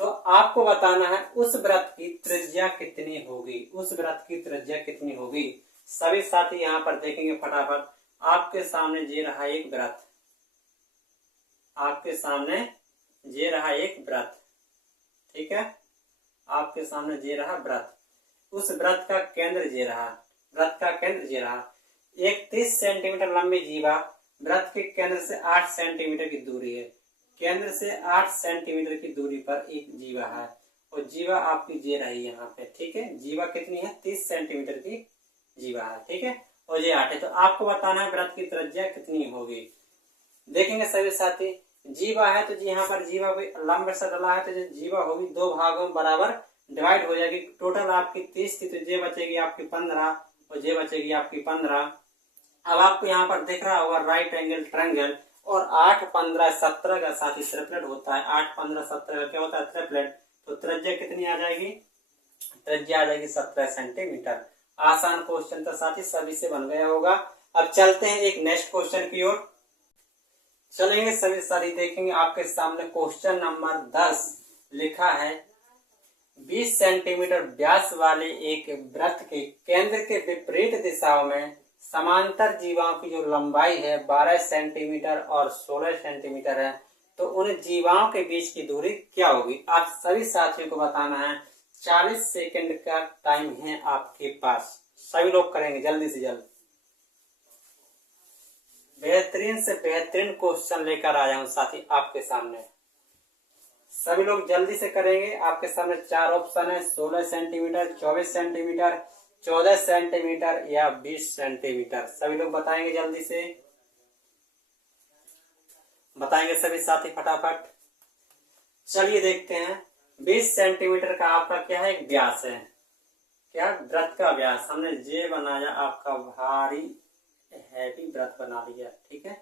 तो आपको बताना है उस वृत्त की त्रिज्या कितनी होगी, उस वृत्त की त्रिज्या कितनी होगी। सभी साथी यहाँ पर देखेंगे फटाफट। आपके सामने ये रहा एक वृत्त, आपके सामने ये रहा एक वृत्त, ठीक है। आपके सामने ये रहा वृत्त, उस वृत्त का केंद्र ये रहा, वृत्त का केंद्र ये रहा। एक 30 सेंटीमीटर लंबी जीवा वृत्त के केंद्र से 8 सेंटीमीटर की दूरी है, केंद्र से 8 सेंटीमीटर की दूरी पर एक जीवा है, और जीवा आपकी जे रही यहाँ पे, ठीक है। जीवा कितनी है, 30 सेंटीमीटर की जीवा है, ठीक है, और ये 8 है। तो आपको बताना है वृत्त की त्रिज्या कितनी होगी। देखेंगे सभी साथी, जीवा है तो जी यहाँ पर जीवा लंब से डला है, तो जो जीवा होगी 2 भागों में बराबर डिवाइड हो जाएगी। टोटल आपकी 30 थी, तो जे बचेगी आपकी 15, और जे बचेगी आपकी 15। अब आपको यहाँ पर दिख रहा होगा राइट एंगल ट्रायंगल, और 8, 15, 17 का साथ ही ट्रिपलेट होता है। 8, 15, 17 का क्या होता है, ट्रिपलेट। तो त्रिज्या कितनी आ जाएगी, त्रिज्या आ जाएगी 17 सेंटीमीटर। आसान क्वेश्चन तो साथी सभी से बन गया होगा। अब चलते हैं एक नेक्स्ट क्वेश्चन की ओर चलेंगे सभी सारी। देखेंगे आपके सामने क्वेश्चन नंबर 10 लिखा है, 20 सेंटीमीटर व्यास वाले एक वृत्त के केंद्र के विपरीत दिशाओं में समांतर जीवाओं की जो लंबाई है 12 सेंटीमीटर और 16 सेंटीमीटर है, तो उन जीवाओं के बीच की दूरी क्या होगी। आप सभी साथियों को बताना है। 40 सेकंड का टाइम है आपके पास, सभी लोग करेंगे जल्दी से जल्द। बेहतरीन से बेहतरीन क्वेश्चन लेकर आया हूं साथी आपके सामने, सभी लोग जल्दी से करेंगे। आपके सामने 4 ऑप्शन है, 16 सेंटीमीटर, 24 सेंटीमीटर, 14 सेंटीमीटर या 20 सेंटीमीटर। सभी लोग बताएंगे जल्दी से, बताएंगे सभी साथी फटाफट। चलिए देखते हैं। 20 सेंटीमीटर का आपका क्या है, एक व्यास है, क्या, वृत्त का व्यास। हमने जे बनाया, आपका भारी हैवी वृत्त बना लिया, ठीक है।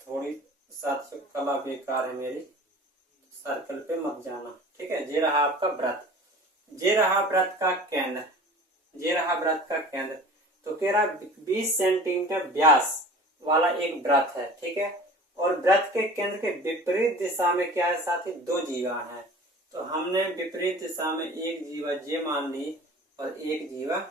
थोड़ी साथ कला बेकार है मेरी, सर्कल पे मत जाना, ठीक है। ये रहा आपका वृत्त, ये रहा वृत्त का केंद्र, ये रहा वृत्त का केंद्र। तो कह रहा 20 सेंटीमीटर व्यास वाला एक वृत्त है, ठीक है। और वृत्त के केंद्र के विपरीत दिशा में क्या है साथी, 2 जीवा है। तो हमने विपरीत दिशा में एक जीवा जे मान ली और एक जीवा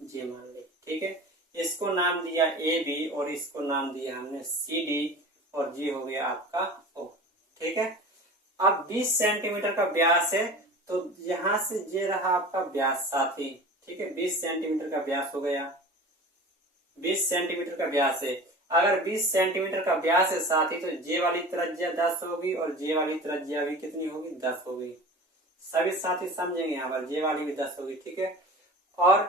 जे मान ली, ठीक है। इसको नाम दिया ए बी और इसको नाम दिया हमने सी डी, और जी हो गया आपका ओ, ठीक है। अब 20 सेंटीमीटर का व्यास है, तो यहां से ये रहा आपका व्यास साथी, ठीक है। 20 सेंटीमीटर का व्यास हो गया, 20 सेंटीमीटर का व्यास है। अगर 20 सेंटीमीटर का व्यास है साथी, तो जे वाली त्रिज्या 10 होगी और जे वाली त्रिज्या भी कितनी होगी, 10 होगी। सभी साथी समझेंगे यहाँ पर, जे वाली भी 10 होगी, ठीक है। और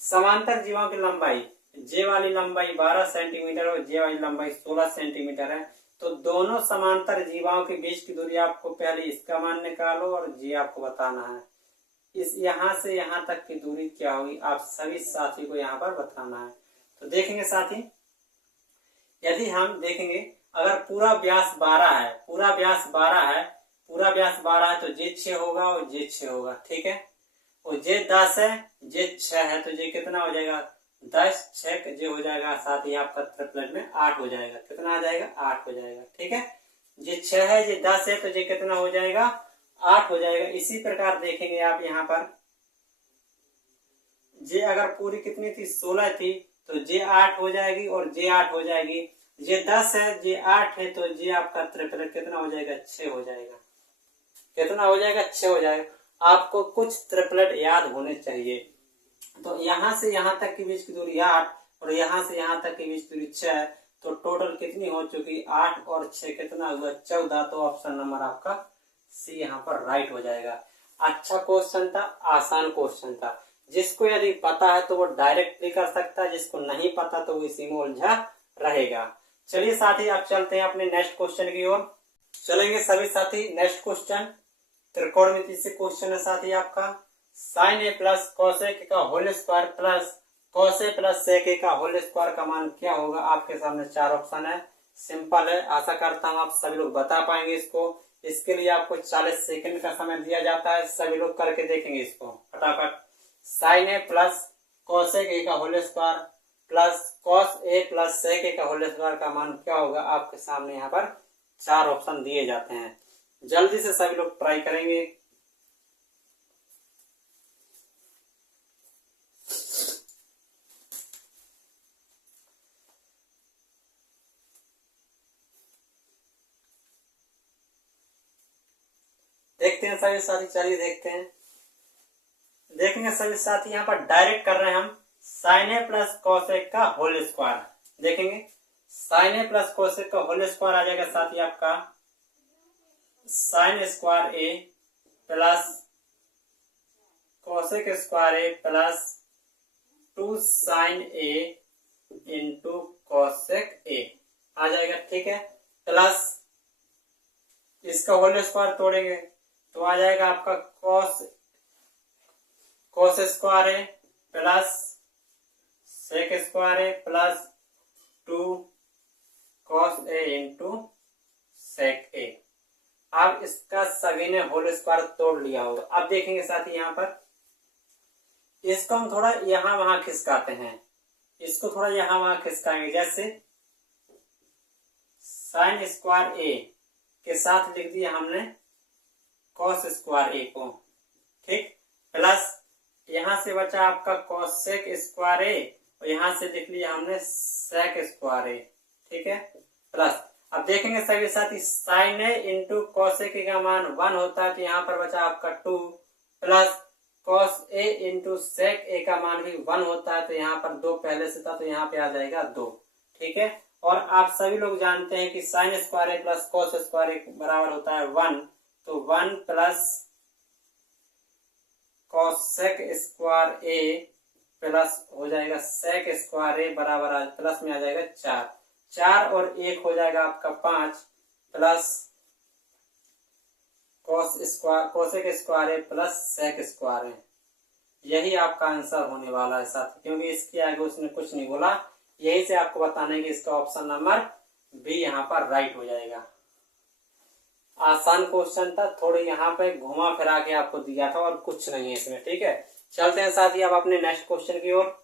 समांतर जीवाओं की लंबाई, जे वाली लंबाई 12 सेंटीमीटर और जे वाली लंबाई 16 सेंटीमीटर है। तो दोनों समांतर जीवाओं के बीच की दूरी आपको पहले इसका मान निकालो और जी आपको बताना है। इस यहाँ से यहाँ तक की दूरी क्या होगी, आप सभी साथी को यहाँ पर बताना है। तो देखेंगे साथी, यदि हम देखेंगे अगर पूरा व्यास 12 है, पूरा व्यास 12 है, पूरा व्यास 12 है, तो जे 6 होगा और जे 6 होगा, ठीक है। और जे 10 है, जे 6 है, तो जे कितना हो जाएगा, 10 6 जो हो जाएगा, साथ ही आपका ट्रिपलेट में 8 हो जाएगा। कितना आ जाएगा? 8 हो जाएगा। ठीक है, ये 6 है, ये 10 है, तो ये कितना हो जाएगा? 8 हो जाएगा। इसी प्रकार देखेंगे आप यहाँ पर, जे अगर पूरी कितनी थी? 16 थी, तो जे 8 हो जाएगी और जे 8 हो जाएगी। जे 10 है, जे 8 है, तो जे आपका ट्रिपलेट कितना हो जाएगा? 6 हो जाएगा। कितना हो जाएगा? 6 हो जाएगा। आपको कुछ ट्रिपलेट याद होने चाहिए। तो यहां से यहां तक के बीच की दूरी 8 और यहां से यहां तक के बीच की दूरी 6, तो टोटल कितनी हो चुकी? 8 और 6 कितना हुआ? 14। तो ऑप्शन नंबर आपका सी यहाँ पर राइट हो जाएगा। अच्छा क्वेश्चन था, आसान क्वेश्चन था। जिसको यदि पता है तो वो डायरेक्ट भी कर सकता है, जिसको नहीं पता तो वो इसी में उलझा रहेगा। चलिए साथी, आप चलते हैं अपने नेक्स्ट क्वेश्चन की ओर। चलेंगे सभी साथी। नेक्स्ट क्वेश्चन त्रिकोणमिति से क्वेश्चन है साथी आपका। साइन ए प्लस कॉसेक का whole square plus cos A plus sec A का होल स्क्वायर का मान क्या होगा? आपके सामने 4 ऑप्शन है। सिंपल है, आशा करता हूँ आप सभी लोग बता पाएंगे इसको। इसके लिए आपको 40 सेकंड का समय दिया जाता है। सभी लोग करके देखेंगे इसको फटाफट। Sine A plus cosec A का whole square plus cos A plus sec A का होल स्क्वायर का मान क्या होगा? आपके सामने यहाँ पर 4 ऑप्शन दिए जाते हैं। जल्दी से सभी लोग ट्राई करेंगे। देखते हैं सभी साथी, चलिए देखते हैं। देखेंगे सभी साथी, यहाँ पर डायरेक्ट कर रहे हैं हम। साइन ए प्लस कॉसेक का होल स्क्वायर देखेंगे। साइन ए प्लस कॉसेक का होल स्क्वायर आ जाएगा साथी आपका sine square A plus cosec square A plus 2 sine A into cosec A आ जाएगा। ठीक है, प्लस इसका होल स्क्वायर तोड़ेंगे तो आ जाएगा आपका cos square A plus sec square A plus 2 cos A into sec ए। अब इसका सभी ने होल स्क्वायर तोड़ लिया होगा। अब देखेंगे साथी यहाँ पर, इसको हम थोड़ा यहां वहां खिसकाते हैं। इसको थोड़ा यहां वहां खिसकाएंगे। जैसे साइन स्क्वायर ए के साथ लिख दिया हमने कॉस स्क्वायर ए को। ठीक, प्लस यहां से बचा आपका कॉसेक स्क्वायर ए और यहां से लिख लिया हमने सेक स्क्वायर ए। ठीक है, प्लस अब देखेंगे सभी साथी, sine A into cosec A का मान 1 होता है, तो यहाँ पर बचा आपका 2 plus cos A into sec A का मान भी 1 होता है, तो यहाँ पर 2 पहले से था, तो यहाँ पे आ जाएगा 2। ठीक है, और आप सभी लोग जानते हैं कि sign square A plus cos square ए बराबर होता है 1, तो 1 plus cosec square A plus हो जाएगा सेक स्क्वायर ए बराबर प्लस में आ जाएगा 4। 4 और 1 हो जाएगा आपका 5 plus cosec square A plus sec square ए। यही आपका आंसर होने वाला है साथ, क्योंकि इसके आगे उसने कुछ नहीं बोला। यही से आपको बताना है कि इसका ऑप्शन नंबर बी यहाँ पर राइट हो जाएगा। आसान क्वेश्चन था, थोड़ी यहाँ पे घुमा फिरा के आपको दिया था और कुछ नहीं है इसमें। ठीक है, चलते हैं साथी अब अपने नेक्स्ट क्वेश्चन की ओर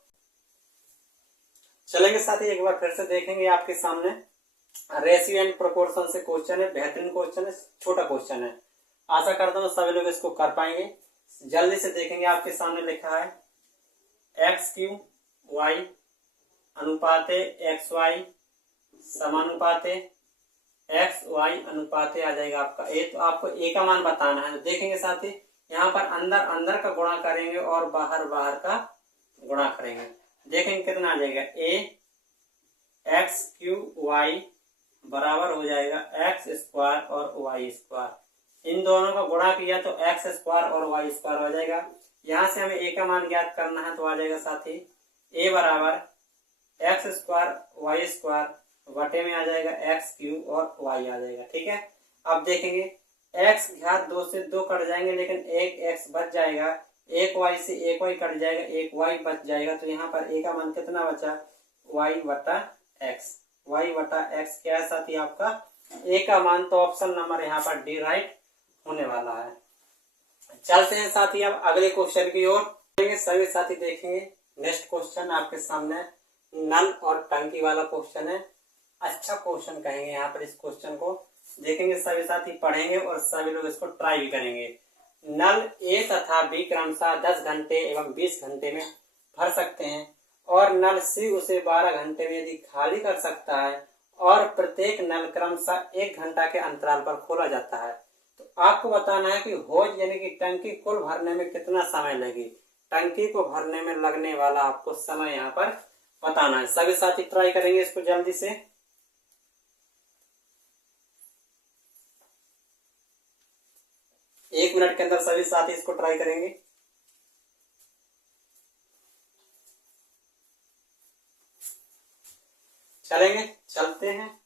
चलेंगे साथी। एक बार फिर से देखेंगे आपके सामने रेशियो एंड प्रोपोर्शन से क्वेश्चन है। बेहतरीन क्वेश्चन है, छोटा क्वेश्चन है। आशा करता हूँ सभी लोग इसको कर पाएंगे। जल्दी से देखेंगे, आपके सामने लिखा है एक्स क्यू वाई अनुपाते एक्स वाई समानुपाते एक्स वाई अनुपाते आ जाएगा आपका ए। तो आपको ए का मान बताना है। तो देखेंगे साथी, यहाँ पर अंदर अंदर का गुणा करेंगे और बाहर बाहर का गुणा करेंगे। देखेंगे कितना आ जाएगा, ए एक्स क्यू वाई बराबर हो जाएगा एक्स स्क्वायर और वाई स्क्वायर। इन दोनों का गुणा किया तो एक्स स्क्वायर और वाई स्क्वायर हो जाएगा। यहाँ से हमें ए का मान ज्ञात करना है, तो आ जाएगा साथी ए बराबर एक्स स्क्वायर वाई स्क्वायर बटे में आ जाएगा एक्स क्यू और वाई आ जाएगा। ठीक है, अब देखेंगे एक्स घात 2 से 2 कट जाएंगे, लेकिन एक एक्स बच जाएगा। एक वाई से एक वाई कट जाएगा, एक वाई बच जाएगा। तो यहाँ पर ए का मान कितना बचा, वाई बटा एक्स। वाई बटा एक्स क्या है साथी आपका ए का मान। तो ऑप्शन नंबर यहाँ पर डी राइट होने वाला है। चलते हैं साथी अब अगले क्वेश्चन की ओर। सभी साथी देखेंगे नेक्स्ट क्वेश्चन आपके सामने नल और टंकी वाला क्वेश्चन है। अच्छा क्वेश्चन कहेंगे यहाँ पर। इस क्वेश्चन को देखेंगे, सभी साथी पढ़ेंगे और सभी लोग इसको ट्राई भी करेंगे। नल ए तथा बी क्रमशः 10 घंटे एवं 20 घंटे में भर सकते हैं और नल सी उसे 12 घंटे में यदि खाली कर सकता है और प्रत्येक नल क्रमशः 1 घंटा के अंतराल पर खोला जाता है। तो आपको बताना है कि होज यानी कि टंकी कुल भरने में कितना समय लगे। टंकी को भरने में लगने वाला आपको समय यहाँ पर बताना है। सभी साथी ट्राई करेंगे इसको जल्दी से। एक मिनट के अंदर सभी साथी इसको ट्राई करेंगे। चलेंगे, चलते हैं।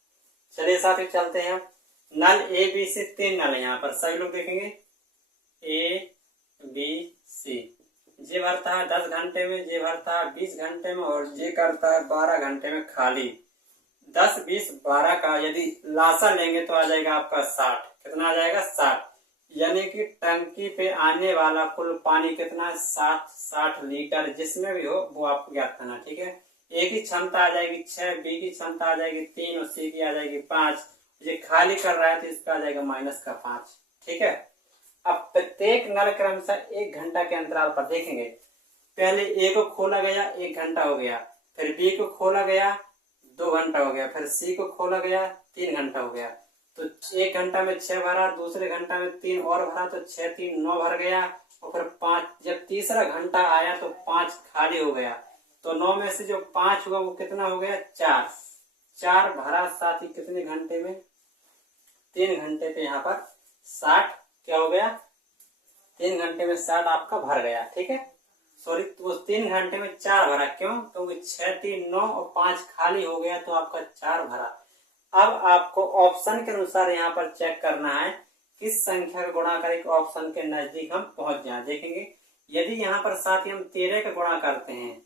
चलिए साथी चलते हैं। नल ए बी सी 3 नल है यहाँ पर, सभी लोग देखेंगे। ए बी सी, जे भरता है 10 घंटे में, जे भरता है 20 घंटे में और जे करता है 12 घंटे में खाली। 10, 20, 12 का यदि लासा लेंगे तो आ जाएगा आपका 60। कितना आ जाएगा? 60। यानी कि टंकी पे आने वाला कुल पानी कितना? 60 लीटर। जिसमें भी हो वो आपको ज्ञात करना, ठीक है। ए की क्षमता आ जाएगी 6, बी की क्षमता आ जाएगी 3 और सी की आ जाएगी 5। ये खाली कर रहा है तो इसका आ जाएगा -5, ठीक है। अब प्रत्येक नल क्रमशः 1 घंटा के अंतराल पर देखेंगे। पहले ए को खोला गया 1 घंटा हो गया, फिर बी को खोला गया 2 घंटा हो गया, फिर सी को खोला गया 3 घंटा हो गया। तो 1 घंटा में 6 भरा, दूसरे घंटा में 3 और भरा तो 6 3 9 भर गया और फिर 5। जब तीसरा घंटा आया तो 5 खाली हो गया। तो 9 में से जो 5 हुआ वो कितना हो गया? 4 भरा। साथ ही कितने घंटे में? 3 घंटे पे यहाँ पर 60 क्या हो गया? 3 घंटे में 60 आपका भर गया, ठीक है। सॉरी, तो 3 घंटे में 4 भरा। क्यों? क्योंकि 6 3 9 और 5 खाली हो गया तो आपका 4 भरा। अब आपको ऑप्शन के अनुसार यहाँ पर चेक करना है किस संख्या का गुणा करें कि ऑप्शन के नजदीक हम पहुंच जाए। देखेंगे, यदि यहाँ पर साथ ही हम 13 का गुणा करते हैं,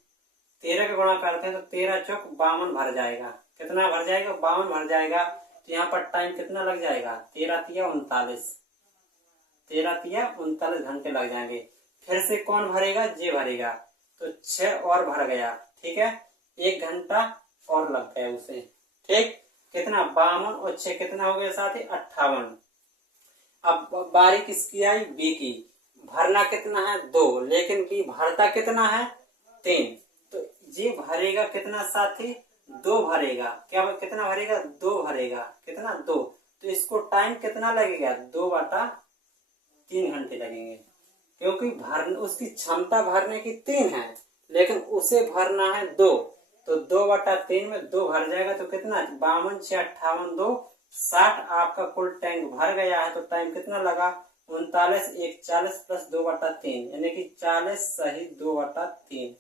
13 का गुणा करते हैं तो 13 चौक 52 भर जाएगा। कितना भर जाएगा? 52 भर जाएगा। तो यहाँ पर टाइम कितना लग जाएगा? 13 तिया 39, 13 तिया 39 घंटे लग जाएंगे। फिर से कौन भरेगा? जे भरेगा। तो 6 और भर गया, ठीक है। 1 घंटा और लग गया उसे, ठीक। कितना? 52 और 6 कितना हो गया साथी? 58। अब बारी किसकी आई? बी की। भरना कितना है? 2, लेकिन बी भरता कितना है? 3। तो ये भरेगा कितना साथी? 2 भरेगा। क्या कितना भरेगा? 2 भरेगा। कितना? 2। तो इसको टाइम कितना लगेगा? 2/3 घंटे लगेंगे, क्योंकि उसकी क्षमता भरने की 3 है लेकिन उसे भरना है 2। तो 2/3 में 2 भर जाएगा तो कितना? 52 6 58 2 60 आपका कुल टैंक भर गया है। तो टाइम कितना लगा? 39 1 40 प्लस 2/3 यानी कि 40 सही 2/3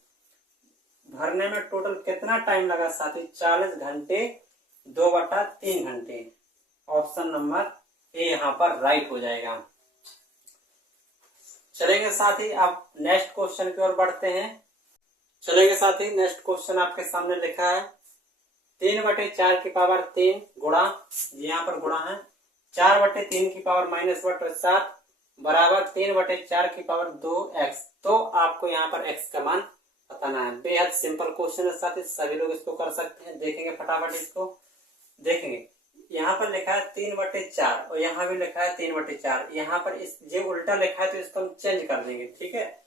भरने में टोटल कितना टाइम लगा साथी? 40 घंटे 2/3 घंटे। ऑप्शन नंबर ए यहाँ पर राइट हो जाएगा। चलेंगे साथी, अब नेक्स्ट क्वेश्चन की ओर बढ़ते हैं। चलेंगे साथी, नेक्स्ट क्वेश्चन आपके सामने लिखा है 3/4 गुणा, यहाँ पर गुणा है 4/3 बराबर 3/4 तो आपको यहाँ पर x का मान बताना है। बेहद सिंपल क्वेश्चन है साथी, सभी लोग इसको कर सकते हैं। देखेंगे फटाफट इसको। देखेंगे, यहाँ पर लिखा है 3/4 और यहाँ भी लिखा है 3/4। यहाँ पर इस जो उल्टा लिखा है तो इसको हम चेंज कर देंगे, ठीक है।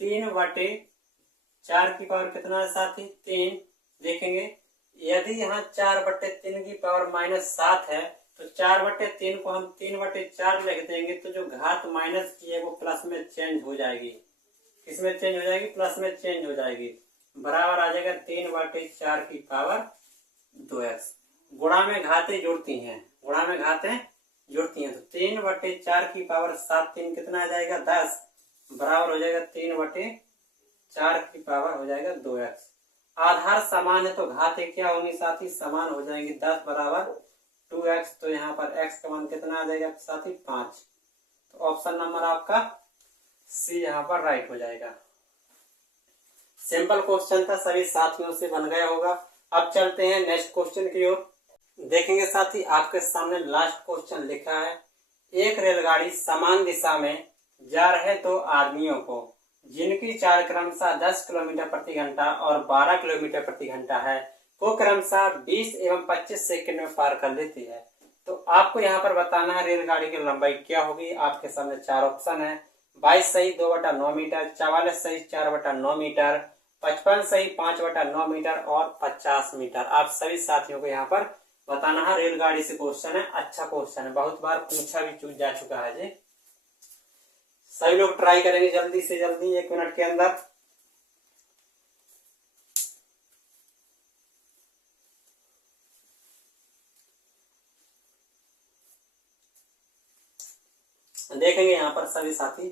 3/4 की पावर कितना है साथी? 3। देखेंगे, यदि यहाँ 4/3 की पावर -7 है तो 4/3 को हम 3/4 लिख देंगे तो जो घात माइनस की है वो प्लस में चेंज हो जाएगी। किसमें चेंज हो जाएगी? प्लस में चेंज हो जाएगी। बराबर आ जाएगा 3/4 की पावर 2x। गुणा में घातें जुड़ती हैं, गुणा में घातें जुड़ती हैं। तो 3/4 की पावर 7 3 कितना आ जाएगा? 10 बराबर हो जाएगा 3/4 की पावर हो जाएगा 2x। आधार समान है तो घातें क्या होंगी साथी? समान हो जाएंगी। 10 बराबर 2x। तो यहाँ पर x का मान कितना आ जाएगा साथी? 5। तो ऑप्शन नंबर आपका सी यहाँ पर राइट हो जाएगा। सिंपल क्वेश्चन था, सभी साथियों से बन गया होगा। अब चलते हैं नेक्स्ट क्वेश्चन की ओर। देखेंगे साथी, आपके सामने लास्ट क्वेश्चन लिखा है एक रेलगाड़ी समान दिशा में जा रहे 2 आदमियों को जिनकी चाल क्रमशः 10 किलोमीटर प्रति घंटा और 12 किलोमीटर प्रति घंटा है, वो क्रमशः 20 एवं 25 सेकंड में पार कर लेती है। तो आपको यहाँ पर बताना है रेलगाड़ी की लंबाई क्या होगी। आपके सामने 4 ऑप्शन है, 22 सही 2/9 मीटर, 44 सही 4/9 मीटर, 55 सही 5/9 मीटर और 50 मीटर। आप सभी साथियों को यहाँ पर बताना है। रेलगाड़ी से क्वेश्चन है, अच्छा क्वेश्चन है, बहुत बार पूछा भी जा चुका है जी। सभी लोग ट्राई करेंगे जल्दी से जल्दी 1 मिनट के अंदर। देखेंगे यहाँ पर सभी साथी,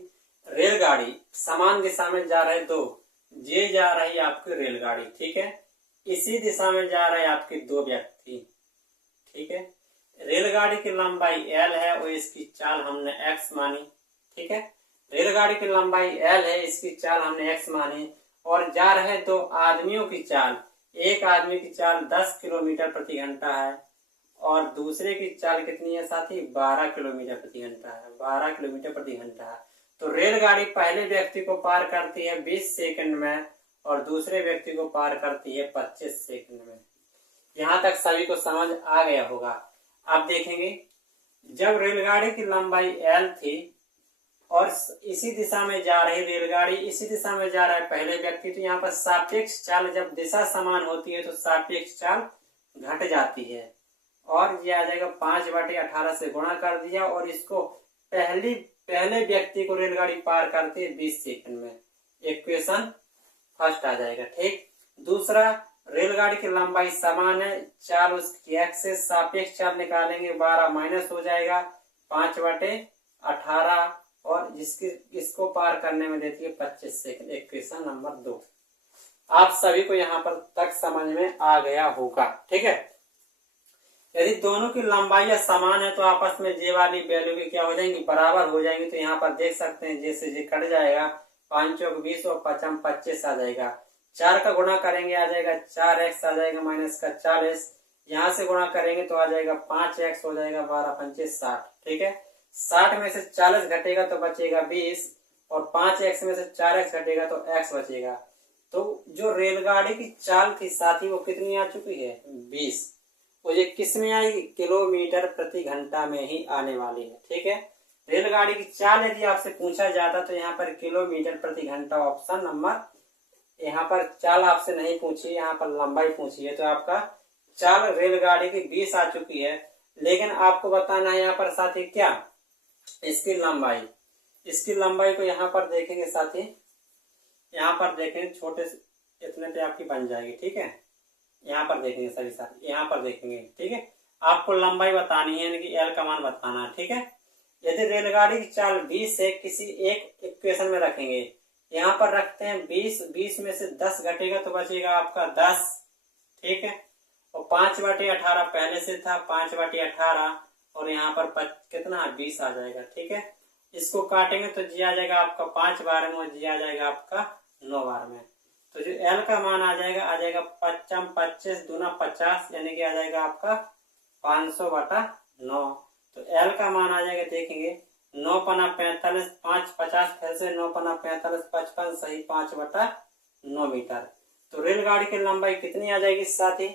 रेलगाड़ी समान दिशा में जा रहे दो, ये जा रही आपकी रेलगाड़ी, ठीक है। इसी दिशा में जा रहे आपके 2 व्यक्ति, ठीक है। रेलगाड़ी की लंबाई L है और इसकी चाल हमने x मानी, ठीक है। रेलगाड़ी की लंबाई L है, इसकी चाल हमने x मानी और जा रहे 2 आदमियों की चाल, एक आदमी की चाल 10 किलोमीटर प्रति घंटा है और दूसरे की चाल कितनी है साथी, 12 किलोमीटर प्रति घंटा है, 12 किलोमीटर प्रति घंटा है। तो रेलगाड़ी पहले व्यक्ति को पार करती है 20 सेकंड में और दूसरे व्यक्ति को पार करती है 25 सेकंड में। यहाँ तक सभी को समझ आ गया होगा। अब देखेंगे, जब रेलगाड़ी की लंबाई L थी और इसी दिशा में जा रही रेलगाड़ी, इसी दिशा में जा रहा है पहले व्यक्ति, तो यहाँ पर सापेक्ष चाल, जब दिशा समान होती है तो सापेक्ष चाल घट जाती है और ये आ जाएगा 5/18 से गुणा कर दिया और इसको पहले व्यक्ति को रेलगाड़ी पार करती है 20 सेकंड में। इक्वेशन फर्स्ट आ जाएगा, ठीक। दूसरा, रेलगाड़ी की लंबाई समान है, चाल उसकी x से, सापेक्ष चाल निकालेंगे 12 माइनस हो जाएगा 5/18 और इसको पार करने में देती है 25 सेकंड। Equation number 2। आप सभी को यहाँ पर तक समझ में आ गया होगा, ठीक है। यदि दोनों की लंबाई समान है तो आपस में जे वाली वैल्यू की क्या हो जाएंगी, बराबर हो जाएंगी। तो यहाँ पर देख सकते हैं जैसे जे कट जाएगा, 5 चौक 20 और 5 25 आ जाएगा। 4 का गुणा करेंगे आ जाएगा 4x आ जाएगा माइनस का 40, यहाँ से गुणा करेंगे तो आ जाएगा 5x हो जाएगा 12 25 60, ठीक है। 60 में से 40 घटेगा तो बचेगा 20 और 5x में से 4x घटेगा तो x बचेगा। तो जो रेलगाड़ी की चाल थी साथी वो कितनी आ चुकी है, 20। और ये किस में आएगी, किलोमीटर प्रति घंटा में ही आने वाली है, ठीक है। रेलगाड़ी की चाल यदि आपसे पूछा जाता तो यहाँ पर किलोमीटर प्रति घंटा ऑप्शन नंबर, यहाँ पर चाल आपसे नहीं पूछी, यहाँ पर लंबाई पूछी है। तो आपका चाल रेलगाड़ी की 20 आ चुकी है, लेकिन आपको बताना है यहाँ पर साथी क्या, इसकी लंबाई। इसकी लंबाई को यहाँ पर देखेंगे साथी, यहाँ पर देखेंगे छोटे से इतने पे आपकी बन जाएगी, ठीक है। यहाँ पर देखेंगे सभी साथी, यहाँ पर देखेंगे, ठीक है। आपको लंबाई बतानी है, यानी कि L का मान बताना है, ठीक है। यदि रेलगाड़ी की चाल 20 से किसी एक इक्वेशन में रखेंगे, यहाँ पर रखते हैं 20 में से 10 घटेगा तो बचेगा आपका 10, ठीक है। और 5/18 पहले से था 5/18 और यहाँ पर कितना 20 आ जाएगा, ठीक है। इसको काटेंगे तो जी आ जाएगा आपका 5 बार में और जी आ जाएगा आपका 9 बार में। तो जो L का मान आ जाएगा 5 25 दूना 50, यानी कि आ जाएगा आपका 500/9। तो L का मान आ जाएगा, देखेंगे 9 पना 45, 5 50 फिर से 9 पना 45, 55 सही 5/9 मीटर। तो रेलगाड़ी की लंबाई कितनी आ जाएगी साथी,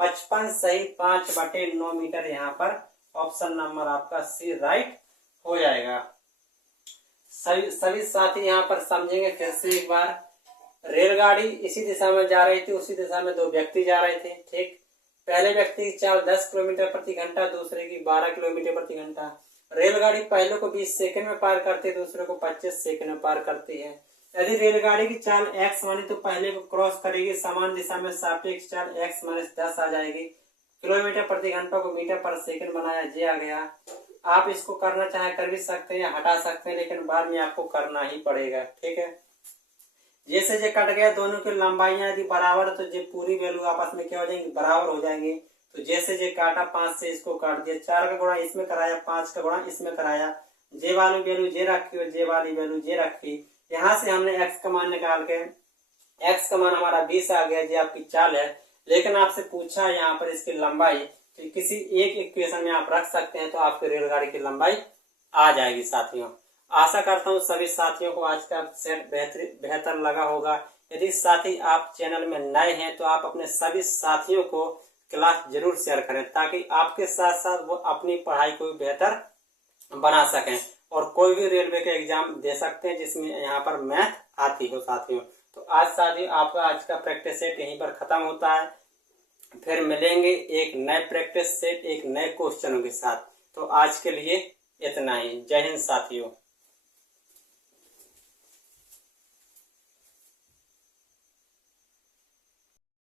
55 सही 5/9 मीटर। यहाँ पर ऑप्शन नंबर आपका सी राइट हो जाएगा। सभी साथी यहाँ पर समझेंगे फिर से एक बार। रेलगाड़ी इसी दिशा में जा रही थी, उसी दिशा में 2 व्यक्ति जा रहे थे, ठीक। पहले व्यक्ति की चाल 10 किलोमीटर प्रति घंटा, दूसरे की 12 किलोमीटर प्रति घंटा। रेलगाड़ी पहले को 20 सेकंड में पार करती है, दूसरे को 25 सेकंड में पार करती है। यदि रेलगाड़ी की चाल x मानी तो पहले को क्रॉस करेगी, समान दिशा में सापेक्ष चाल x - 10 आ जाएगी। किलोमीटर प्रति घंटा को मीटर पर सेकंड बनाया, जे आ गया। आप इसको करना चाहे कर भी सकते हैं या हटा सकते हैं, लेकिन बाद में आपको करना ही पड़ेगा, ठीक है। जैसे जे कट गया, दोनों की लंबाइयां यदि बराबर है तो जे पूरी वैल्यू आपस में क्या हो जाएंगी, बराबर हो जाएंगे। तो जैसे जे काटा 5 से इसको काट दिया, 4 का गुणा इसमें कराया, 5 का गुणा इसमें कराया, जे वाली वैल्यू जे रखी और जे वाली वैल्यू जे रखी। यहाँ से हमने x का मान निकाल के, x का मान हमारा 20 आ गया, जो आपकी चाल है। लेकिन आपसे पूछा यहाँ पर इसकी लंबाई, तो किसी एक इक्वेशन में आप रख सकते हैं तो आपकी रेलगाड़ी की लंबाई आ जाएगी साथियों। आशा करता हूँ सभी साथियों को आज का सेट बेहतर लगा होगा। यदि साथी आप चैनल में नए हैं तो आप अपने सभी साथियों को क्लास जरूर शेयर करें, ताकि आपके साथ साथ वो अपनी पढ़ाई को बेहतर बना सकें और कोई भी रेलवे का एग्जाम दे सकते हैं जिसमें यहाँ पर मैथ आती हो साथियों। तो आज साथियों आपका आज का प्रैक्टिस सेट यहीं पर खत्म होता है। फिर मिलेंगे एक नए प्रैक्टिस सेट एक नए क्वेश्चनों के साथ। तो आज के लिए इतना ही। जय हिंद साथियों।